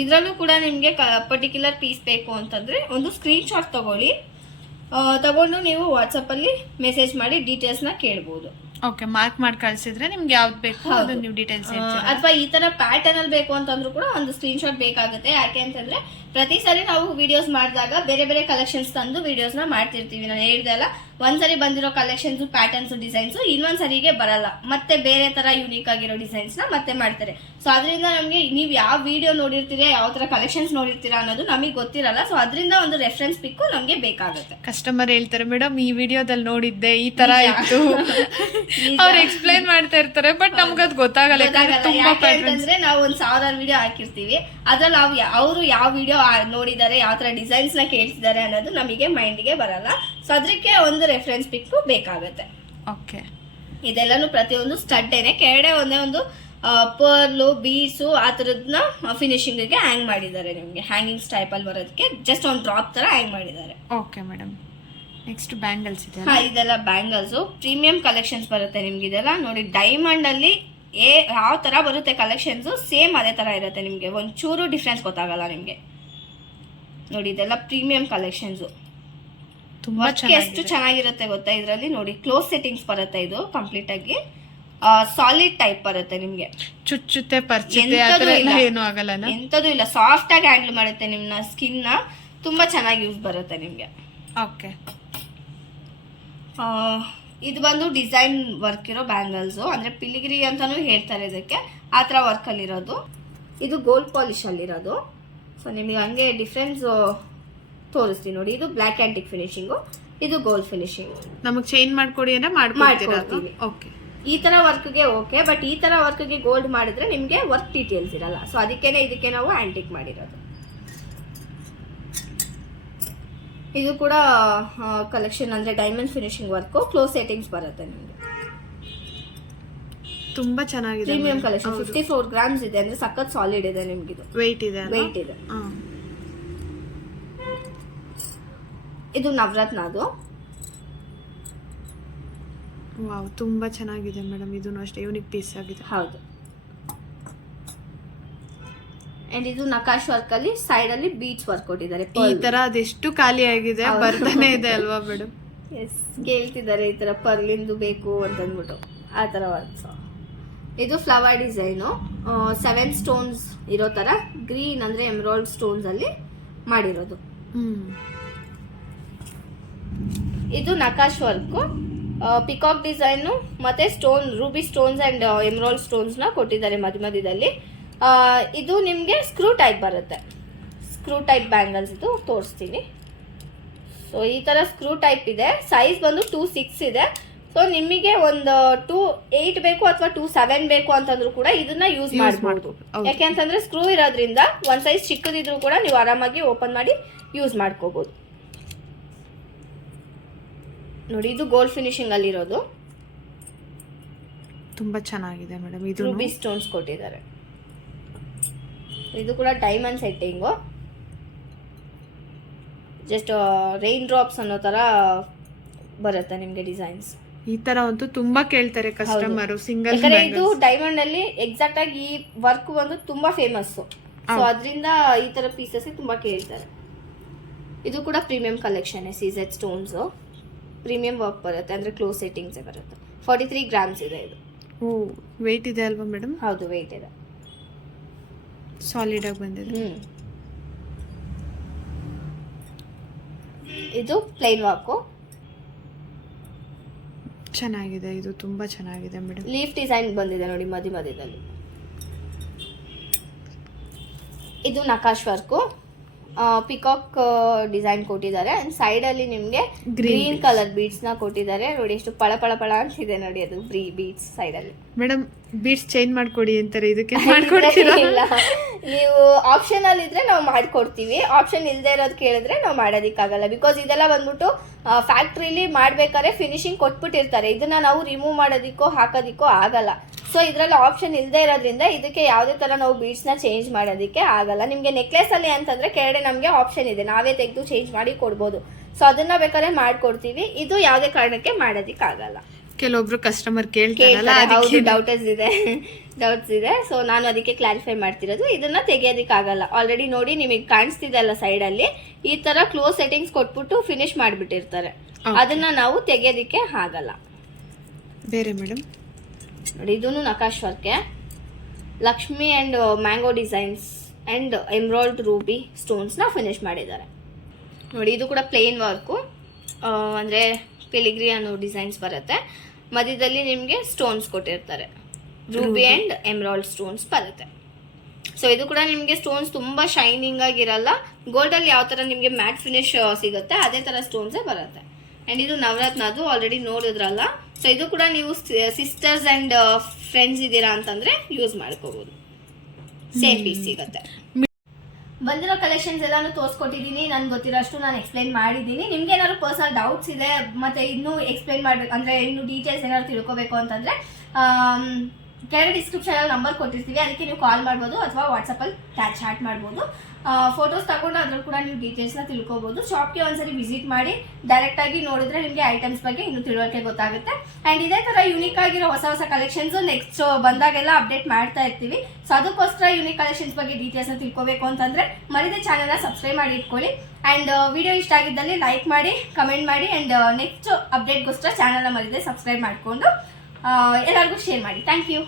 ಇದರಲ್ಲೂ ಕೂಡ ನಿಮಗೆ ಪರ್ಟಿಕ್ಯುಲರ್ ಪೀಸ್ ಬೇಕು ಅಂತಂದರೆ ಒಂದು ಸ್ಕ್ರೀನ್ಶಾಟ್ ತಗೊಂಡು ನೀವು ವಾಟ್ಸಪ್ಪಲ್ಲಿ ಮೆಸೇಜ್ ಮಾಡಿ ಡೀಟೇಲ್ಸ್ನ ಕೇಳ್ಬೋದು. ಓಕೆ, ಮಾರ್ಕ್ ಮಾಡಿ ಕಳಿಸಿದ್ರೆ ನಿಮ್ಗೆ ಯಾವ್ದು ಬೇಕು ಅದನ್ನ ನೀವು ಡೀಟೇಲ್ಸ್ ಅಥವಾ ಈ ತರ ಪ್ಯಾಟರ್ನ್ ಅಲ್ಲಿ ಬೇಕು ಅಂತಂದ್ರೂ ಕೂಡ ಒಂದು ಸ್ಕ್ರೀನ್ಶಾಟ್ ಬೇಕಾಗುತ್ತೆ. ಯಾಕೆ ಅಂತಂದ್ರೆ ಪ್ರತಿ ಸರಿ ನಾವು ವಿಡಿಯೋಸ್ ಮಾಡಿದಾಗ ಬೇರೆ ಬೇರೆ ಕಲೆಕ್ಷನ್ಸ್ ತಂದು ವಿಡಿಯೋಸ್ ನ ಮಾಡ್ತಿರ್ತೀವಿ. ನಾನು ಹೇಳ್ದೆ ಅಲ್ಲ, ಒಂದ್ಸರಿ ಬಂದಿರೋ ಕಲೆಕ್ಷನ್ಸ್, ಪ್ಯಾಟರ್ನ್ಸ್, ಡಿಸೈನ್ಸ್ ಇನ್ನೊಂದ್ ಸರಿಗೆ ಬರಲ್ಲ, ಮತ್ತೆ ಬೇರೆ ತರ ಯೂನಿಕ್ ಆಗಿರೋ ಡಿಸೈನ್ಸ್ ನ ಮತ್ತೆ ಮಾಡ್ತಾರೆ. ಸೊ ಅದರಿಂದ ನಮಗೆ ನೀವು ಯಾವ ವಿಡಿಯೋ ನೋಡಿರ್ತೀರಾ, ಯಾವ ತರ ಕಲೆಕ್ಷನ್ಸ್ ನೋಡಿರ್ತೀರಾ ಅನ್ನೋದು ನಮಗೆ ಗೊತ್ತಿರಲ್ಲ. ಸೊ ಅದರಿಂದ ಒಂದು ರೆಫರೆನ್ಸ್ ಪಿಕ್ ನಮಗೆ ಬೇಕಾಗುತ್ತೆ. ಕಸ್ಟಮರ್ ಹೇಳ್ತಾರೆ, ಮೇಡಮ್ ಈ ವಿಡಿಯೋದಲ್ಲಿ ನೋಡಿದ್ದೆ ಈ ತರ ಇತ್ತು, ಅವ್ರು ಎಕ್ಸ್ಪ್ಲೈನ್ ಮಾಡ್ತಾ ಇರ್ತಾರೆ, ಬಟ್ ನಮ್ಗೆ ಅದು ಗೊತ್ತಾಗಲ್ಲ. ಯಾಕಂದ್ರೆ ನಾವು 1000 ವಿಡಿಯೋ ಹಾಕಿರ್ತೀವಿ, ಅದ್ರಲ್ಲಿ ಅವರು ಯಾವ ವಿಡಿಯೋ ನೋಡಿದ್ದಾರೆ, ಯಾವ ತರ ಡಿಸೈನ್ಸ್ ನ ಕೇಳ್ತಿದ್ದಾರೆ ಅನ್ನೋದು ನಮಗೆ ಮೈಂಡ್ಗೆ ಬರಲ್ಲ. ಸೊ ಅದಕ್ಕೆ ಒಂದು ರೆಫರೆನ್ಸ್ ಪಿಕ್ ಬೇಕಾಗುತ್ತೆ. ಓಕೆ, ಇದೆಲ್ಲಾನು ಪ್ರತಿಯೊಂದು ಸ್ಟಡ್ಡೇನೆ, ಕೆಳಗಡೆ ಒಂದೇ ಒಂದು ಪರ್ಲು, ಬೀಡ್ಸು ಆ ಥರದ್ನ ಫಿನಿಶಿಂಗ್ ಗೆ ಹ್ಯಾಂಗ್ ಮಾಡಿದ್ದಾರೆ. ನಿಮಗೆ ಹ್ಯಾಂಗಿಂಗ್ ಟೈಪ್ ಅಲ್ಲಿ ಬರೋದಕ್ಕೆ ಜಸ್ಟ್ ಒಂದು ಡ್ರಾಪ್ ತರ ಹ್ಯಾಂಗ್ ಮಾಡಿದ್ದಾರೆ. ಓಕೆ ಮೇಡಮ್, ನೆಕ್ಸ್ಟ್ ಬ್ಯಾಂಗಲ್ಸ್ ಇದೆ. ಇದೆಲ್ಲ ಬ್ಯಾಂಗಲ್ಸ್ ಪ್ರೀಮಿಯಂ ಕಲೆಕ್ಷನ್ಸ್ ಬರುತ್ತೆ ನಿಮ್ಗೆ. ಇದೆಲ್ಲ ನೋಡಿ, ಡೈಮಂಡ್ ಅಲ್ಲಿ ಯಾವ ತರ ಬರುತ್ತೆ ಕಲೆಕ್ಷನ್ಸ್, ಸೇಮ್ ಅದೇ ತರ ಇರುತ್ತೆ. ನಿಮ್ಗೆ ಒಂಚೂರು ಡಿಫ್ರೆನ್ಸ್ ಗೊತ್ತಾಗಲ್ಲ ನಿಮ್ಗೆ. ನೋಡಿ, ಇದೆಲ್ಲ ಪ್ರೀಮಿಯಂ ಕಲೆಕ್ಷನ್ಸ್. ಎಷ್ಟು ಚೆನ್ನಾಗಿರುತ್ತೆ ಗೊತ್ತಾ. ಇದರಲ್ಲಿ ನೋಡಿ, ಕ್ಲೋಸ್ ಸೆಟ್ಟಿಂಗ್ಸ್ ಬರುತ್ತೆ. ಇದು ಕಂಪ್ಲೀಟ್ ಆಗಿ ಸಾಲಿಡ್ ಟೈಪ್ ಬರುತ್ತೆ ನಿಮ್ಗೆ. ಚುಚ್ಚುತ್ತೆ, ಏನು ಆಗಲ್ಲ, ಎಂತದೂ ಇಲ್ಲ. ಸಾಫ್ಟ್ ಆಗಿ ಹ್ಯಾಂಡಲ್ ಮಾಡುತ್ತೆ ನಿಮ್ಮ ಸ್ಕಿನ್ ನ. ತುಂಬಾ ಚೆನ್ನಾಗಿ ಯೂಸ್ ಬರುತ್ತೆ ನಿಮ್ಗೆ. ಓಕೆ, ಇದು ಬಂದು ಡಿಸೈನ್ ವರ್ಕ್ ಇರೋ ಬ್ಯಾಂಗಲ್ಸ್, ಅಂದ್ರೆ ಪಿಲಿಗಿರಿ ಅಂತಾನು ಹೇಳ್ತಾರೆ ಇದಕ್ಕೆ. ಆ ತರ ವರ್ಕ್ ಅಲ್ಲಿ ಇರೋದು. ಇದು ಗೋಲ್ಡ್ ಪಾಲಿಶ್ ಅಲ್ಲಿ ಇರೋದು. ಸೊ ನಿಮಗೆ ಹಂಗೆ ಡಿಫ್ರೆನ್ಸ್ ತೋರಿಸ್ತೀನಿ ನೋಡಿ. ಇದು ಬ್ಲ್ಯಾಕ್ ಆಂಟಿಕ್ ಫಿನಿಶಿಂಗು, ಇದು ಗೋಲ್ಡ್ ಫಿನಿಶಿಂಗ್. ನಮಗೆ ಚೇಂಜ್ ಮಾಡ್ಕೊಡಿ ಅಂದ್ರೆ ಮಾಡ್ಕೊಡ್ತೀವಿ. ಓಕೆ, ಈ ತರ ವರ್ಕ್ಗೆ ಓಕೆ, ಬಟ್ ಈ ತರ ವರ್ಕ್ಗೆ ಗೋಲ್ಡ್ ಮಾಡಿದ್ರೆ ನಿಮ್ಗೆ ವರ್ಕ್ ಡೀಟೇಲ್ಸ್ ಇರಲ್ಲ. ಸೊ ಅದಕ್ಕೇನೆ ಇದಕ್ಕೆ ನಾವು ಆಂಟಿಕ್ ಮಾಡಿರೋದು. ಇದು ಕೂಡ ಕಲೆಕ್ಷನ್ ಅಂದ್ರೆ diamond finishing work, close settings ಬರುತ್ತೆ ನಿಮ್ಗೆ. ತುಂಬಾ ಚೆನ್ನಾಗಿದೆ. ಪ್ರೀಮಿಯಂ ಕಲೆಕ್ಷನ್ 54 ಗ್ರಾಮ್ಸ್ ಇದೆ, ಅಂದ್ರೆ ಸಖತ್ ಸಾಲಿಡ್ ಇದೆ ನಿಮ್ಗೆ. ಇದು ವೆಯ್ಟ್ ಇದೆ. ಇದು ನವರತ್ನ. ಅದು ವಾವ್, ತುಂಬಾ ಚೆನ್ನಾಗಿದೆ ಮೇಡಮ್. ಇದನ್ನು ಅಷ್ಟೇ ಯೂನಿಕ್ ಪೀಸ್ ಆಗಿದೆ. ಹೌದು. ಅಂಡ್ ಇದು ನಕಾಶ್ ವರ್ಕ್ ಅಲ್ಲಿ ಸೈಡ್ ಅಲ್ಲಿ ಬೀಡ್ಸ್ ವರ್ಕ್ ಕೊಟ್ಟಿದ್ದಾರೆ. ಈ ತರ ಅದೆಷ್ಟು ಖಾಲಿ ಆಗಿದೆ, ಬರ್ತಾನೆ ಇದೆ ಅಲ್ವಾ ಮೇಡಮ್? ಎಸ್, ಕೇಳ್ತಿದ್ದಾರೆ ಈ ತರ ಪರ್ಲಿಂದು ಬೇಕು ಅಂತ ಅಂದ್ಬಿಟ್ಟು. ಆ ತರ ವರ್ಕ್ಸ್. ಇದು ಫ್ಲವರ್ ಡಿಸೈನು, 7 ಸ್ಟೋನ್ಸ್ ಇರೋ ತರ ಗ್ರೀನ್ ಅಂದ್ರೆ ಎಮರಾಲ್ಡ್ ಸ್ಟೋನ್ಸ್ ಅಲ್ಲಿ ಮಾಡಿರೋದು. ಇದು ನಕಾಶ್ ವರ್ಕ್, ಪಿಕಾಕ್ ಡಿಸೈನು ಮತ್ತೆ stone, Ruby stones and emerald stones ನ ಕೊಟ್ಟಿದ್ದಾರೆ ಮಧ್ಯದಲ್ಲಿ. ಇದು ನಿಮ್ಗೆ ಸ್ಕ್ರೂ ಟೈಪ್ ಬರುತ್ತೆ. ಸ್ಕ್ರೂ ಟೈಪ್ ಬ್ಯಾಂಗಲ್ಸ್ ಇದು ತೋರಿಸ್ತೀನಿ. ಸೊ ಈ ತರ ಸ್ಕ್ರೂ ಟೈಪ್ ಇದೆ. ಸೈಜ್ ಬಂದು 2.6 ಇದೆ. ಸೊ ನಿಮಗೆ ಒಂದು 2.8 ಬೇಕು ಅಥವಾ 2.7 ಬೇಕು ಅಂತಂದ್ರೂ ಕೂಡ ಇದನ್ನ ಯೂಸ್ ಮಾಡಬಹುದು. ಯಾಕೆ ಅಂತಂದ್ರೆ ಸ್ಕ್ರೂ ಇರೋದ್ರಿಂದ ಒಂದ್ ಸೈಜ್ ಚಿಕ್ಕದಿದ್ರು ಕೂಡ ನೀವು ಆರಾಮಾಗಿ ಓಪನ್ ಮಾಡಿ ಯೂಸ್ ಮಾಡ್ಕೋಬಹುದು. ನೋಡಿ, ಇದು ಗೋಲ್ಡ್ ಫಿನಿಶಿಂಗ್ ಅಲ್ಲಿ ಇರೋದು. ತುಂಬಾ ಚೆನ್ನಾಗಿದೆ ಮೇಡಮ್. ಇದು ರೂಬಿ ಸ್ಟೋನ್ಸ್ ಕೊಟ್ಟಿದ್ದಾರೆ. ಇದು ಕೂಡ diamond setting. Just rain drops ಅನ್ನೋ ತರ ಬರುತ್ತೆ ನಿಮ್ಗೆ ಡಿಸೈನ್ಸ್. ಈ ತರ ಅಂತೂ ತುಂಬಾ ಕೇಳ್ತಾರೆ ಕಸ್ಟಮರ್. ಸಿಂಗಲ್ ಇದು ಡೈಮಂಡ್ ಅಲ್ಲಿ ಎಕ್ಸಾಕ್ಟ್ ಆಗಿ ಈ ವರ್ಕ್ ಒಂದು ತುಂಬಾ ಫೇಮಸ್. ಸೊ ಅದರಿಂದ ಈ ತರ ಪೀಸಸ್ ತುಂಬಾ ಕೇಳ್ತಾರೆ. ಇದು ಕೂಡ ಪ್ರೀಮಿಯಂ ಕಲೆಕ್ಷನ್. ಸೀಸೆಡ್ ಸ್ಟೋನ್ಸ್ ಪ್ರೀಮಿಯಂ ವರ್ಕ್ ಬರುತ್ತೆ, ಅಂದ್ರೆ ಕ್ಲೋಸ್ ಸೆಟ್ಟಿಂಗ್ಸ್ ಬರುತ್ತೆ. 43 ಗ್ರಾಮ್ಸ್ ಇದೆ ಇದು. ಓ, ವೆಯ್ಟ್ ಇದೆ ಅಲ್ವಾ ಮೇಡಮ್? ಹೌದು, ವೆಯ್ಟ್ ಇದೆ. ಸಾಲಿಡ್ ಆಗಿ ಬಂದಿದೆ. ಇದು ಪ್ಲೈನ್ ವರ್ಕ್ ಚೆನ್ನಾಗಿದೆ. ಇದು ತುಂಬಾ ಚೆನ್ನಾಗಿದೆ ಮೇಡಮ್. ಲೀಫ್ ಡಿಸೈನ್ ಬಂದಿದೆ ನೋಡಿ ಮಧ್ಯದಲ್ಲಿ. ಇದು ನಕಾಶ್ ವರ್ಕ್, ಪಿಕಾಕ್ ಡಿಸೈನ್ ಕೊಟ್ಟಿದ್ದಾರೆ. ಅಂಡ್ ಸೈಡ್ ಅಲ್ಲಿ ನಿಮ್ಗೆ ಗ್ರೀನ್ ಕಲರ್ ಬೀಡ್ಸ್ ನ ಕೊಟ್ಟಿದ್ದಾರೆ. ನೋಡಿ ಎಷ್ಟು ಪಳ ಪಳ ಪಳ ಅಂತಿದೆ ನೋಡಿ. ಅದು ಬೀಡ್ಸ್ ಸೈಡ್ ಅಲ್ಲಿ. ಮೇಡಮ್, ಬೀಡ್ಸ್ ಚೇಂಜ್ ಮಾಡ್ಕೊಡಿ ಅಂತಾರೆ, ಇದಕ್ಕೆ ಇಲ್ಲ, ನೀವು ಆಪ್ಷನ್ ಅಲ್ಲಿ ಇದ್ರೆ ನಾವು ಮಾಡ್ಕೊಡ್ತೀವಿ. ಆಪ್ಷನ್ ಇಲ್ಲದೆ ಇರೋದು ಕೇಳಿದ್ರೆ ನಾವು ಮಾಡೋದಿಕ್ಕಾಗಲ್ಲ. ಬಿಕಾಸ್ ಇದೆಲ್ಲ ಬಂದ್ಬಿಟ್ಟು ಫ್ಯಾಕ್ಟ್ರಿಲಿ ಮಾಡ್ಬೇಕಾದ್ರೆ ಫಿನಿಶಿಂಗ್ ಕೊಟ್ಬಿಟ್ಟಿರ್ತಾರೆ. ಇದನ್ನ ನಾವು ರಿಮೂವ್ ಮಾಡೋದಿಕ್ಕೋ ಹಾಕೋದಿಕ್ಕೋ ಆಗಲ್ಲ. ಸೊ ಇದರಲ್ಲಿ ಆಪ್ಷನ್ ಇಲ್ಲದೆ ಇರೋದ್ರಿಂದ ಇದಕ್ಕೆ ಯಾವುದೇ ತರ ನಾವು ಬೀಡ್ಸ್ ನ ಚೇಂಜ್ ಮಾಡೋದಕ್ಕೆ ಆಗಲ್ಲ. ನಿಮ್ಗೆ ನೆಕ್ಲೆಸ್ ಅಲ್ಲಿ ಅಂತಂದ್ರೆ ಕೆಳಗಡೆ ನಮ್ಗೆ ಆಪ್ಷನ್ ಇದೆ, ನಾವೇ ತೆಗೆದು ಚೇಂಜ್ ಮಾಡಿ ಕೊಡ್ಬೋದು. ಸೊ ಅದನ್ನ ಬೇಕಾದ್ರೆ ಮಾಡ್ಕೊಡ್ತೀವಿ. ಇದು ಯಾವುದೇ ಕಾರಣಕ್ಕೆ ಮಾಡೋದಿಕ್ಕಾಗಲ್ಲ. ಕೆಲವೊಬ್ರು ಕಸ್ಟಮರ್ ಕೇಳ್ತಾರಲ್ಲ ಹೌದು, ಡೌಟ್ಸ್ ಇದೆ. ಸೊ ನಾನು ಅದಕ್ಕೆ ಕ್ಲಾರಿಫೈ ಮಾಡ್ತಿರೋದು. ಇದನ್ನ ತೆಗಿಯೋದಕ್ಕಾಗಲ್ಲ. ಆಲ್ರೆಡಿ ನೋಡಿ ನಿಮಗೆ ಕಾಣಿಸ್ತಿದೆ ಅಲ್ಲ ಸೈಡ್ ಅಲ್ಲಿ, ಈ ತರ ಕ್ಲೋಸ್ ಸೆಟ್ಟಿಂಗ್ಸ್ ಕೊಟ್ಬಿಟ್ಟು ಫಿನಿಶ್ ಮಾಡಿಬಿಟ್ಟಿರ್ತಾರೆ. ಅದನ್ನ ನಾವು ತೆಗಿಯೋದಕ್ಕೆ ಆಗಲ್ಲ. ಬೇರೆ ಮೇಡಮ್ ನೋಡಿ, ಇದನ್ನು ನಕಾಶ್ ವರ್ಕೆ, Lakshmi and mango designs and emerald ruby ಸ್ಟೋನ್ಸ್ನ ಫಿನಿಶ್ ಮಾಡಿದ್ದಾರೆ. ನೋಡಿ, ಇದು ಕೂಡ ಪ್ಲೇನ್ ವರ್ಕು, ಅಂದರೆ ಪಿಲಿಗ್ರಿ ಅನ್ನೋ ಡಿಸೈನ್ಸ್ ಬರುತ್ತೆ. ಮಧ್ಯದಲ್ಲಿ ನಿಮಗೆ ಸ್ಟೋನ್ಸ್ ಕೊಟ್ಟಿರ್ತಾರೆ, ರೂಬಿ ಆ್ಯಂಡ್ ಎಮ್ರಾಲ್ಡ್ ಸ್ಟೋನ್ಸ್ ಬರುತ್ತೆ. ಸೊ ಇದು ಕೂಡ ನಿಮಗೆ ಸ್ಟೋನ್ಸ್ ತುಂಬ ಶೈನಿಂಗ್ ಆಗಿರಲ್ಲ. ಗೋಲ್ಡಲ್ಲಿ ಯಾವ ಥರ ನಿಮಗೆ ಮ್ಯಾಟ್ ಫಿನಿಶ್ ಸಿಗುತ್ತೆ ಅದೇ ಥರ ಸ್ಟೋನ್ಸೇ ಬರುತ್ತೆ. ಆ್ಯಂಡ್ ಇದು ನವರತ್ನದು ಆಲ್ರೆಡಿ ನೋಡಿದ್ರಲ್ಲ. ಸೊ ಇದು ಕೂಡ ನೀವು ಸಿಸ್ಟರ್ಸ್ ಆ್ಯಂಡ್ ಫ್ರೆಂಡ್ಸ್ ಇದ್ದೀರಾ ಅಂತಂದರೆ ಯೂಸ್ ಮಾಡ್ಕೋಬೋದು. ಸೇಮ್ ಪೀಸ್ ಸಿಗುತ್ತೆ. ಬಂದಿರೋ ಕಲೆಕ್ಷನ್ಸ್ ಎಲ್ಲಾನು ತೋರಿಸ್ಕೊಟ್ಟಿದ್ದೀನಿ. ನನ್ಗೆ ಗೊತ್ತಿರೋಷ್ಟು ನಾನು ಎಕ್ಸ್ಪ್ಲೈನ್ ಮಾಡಿದ್ದೀನಿ. ನಿಮ್ಗೆ ಏನಾದ್ರು ಪರ್ಸನಲ್ ಡೌಟ್ಸ್ ಇದೆ ಮತ್ತೆ ಇನ್ನೂ ಎಕ್ಸ್ಪ್ಲೈನ್ ಮಾಡ್ಬೇಕು ಅಂದರೆ ಇನ್ನೂ ಡೀಟೇಲ್ಸ್ ಏನಾದ್ರು ತಿಳ್ಕೊಬೇಕು ಅಂತಂದರೆ ಕೆಳಗೆ ಡಿಸ್ಕ್ರಿಪ್ಷನಲ್ಲಿ ನಂಬರ್ ಕೊಟ್ಟಿರ್ತೀವಿ, ಅದಕ್ಕೆ ನೀವು ಕಾಲ್ ಮಾಡ್ಬೋದು ಅಥವಾ ವಾಟ್ಸಪ್ಪಲ್ಲಿ ಚಾಟ್ ಮಾಡ್ಬೋದು. ಫೋಟೋಸ್ ತಗೊಂಡು ಅದ್ರಲ್ಲಿ ಕೂಡ ನೀವು ಡೀಟೇಲ್ಸ್ನ ತಿಳ್ಕೊಬೋದು. ಶಾಪ್ಗೆ ಒಂದ್ಸರಿ ವಿಸಿಟ್ ಮಾಡಿ ಡೈರೆಕ್ಟಾಗಿ ನೋಡಿದ್ರೆ ನಿಮಗೆ ಐಟಮ್ಸ್ ಬಗ್ಗೆ ಇನ್ನೂ ತಿಳುವಳಿಕೆ ಗೊತ್ತಾಗುತ್ತೆ. ಆ್ಯಂಡ್ ಇದೇ ಥರ ಯೂನಿಕ್ ಆಗಿರೋ ಹೊಸ ಕಲೆಕ್ಷನ್ಸು ನೆಕ್ಸ್ಟ್ ಬಂದಾಗೆಲ್ಲ ಅಪ್ಡೇಟ್ ಮಾಡ್ತಾ ಇರ್ತೀವಿ. ಸೊ ಅದಕ್ಕೋಸ್ಕರ ಯೂನಿಕ್ ಕಲೆಕ್ಷನ್ಸ್ ಬಗ್ಗೆ ಡೀಟೇಲ್ಸ್ನ ತಿಳ್ಕೊಬೇಕು ಅಂತಂದರೆ ಮರಿದೇ ಚಾನಲ್ನ ಸಬ್ಸ್ಕ್ರೈಬ್ ಮಾಡಿ ಇಟ್ಕೊಳ್ಳಿ. ಆ್ಯಂಡ್ ವಿಡಿಯೋ ಇಷ್ಟ ಆಗಿದ್ದಲ್ಲಿ ಲೈಕ್ ಮಾಡಿ, ಕಮೆಂಟ್ ಮಾಡಿ. ಆ್ಯಂಡ್ ನೆಕ್ಸ್ಟ್ ಅಪ್ಡೇಟ್ಗೋಸ್ಕರ ಚಾನಲ್ನ ಮರಿದೇ ಸಬ್ಸ್ಕ್ರೈಬ್ ಮಾಡಿಕೊಂಡು ಎಲ್ಲರಿಗೂ ಶೇರ್ ಮಾಡಿ. Thank you.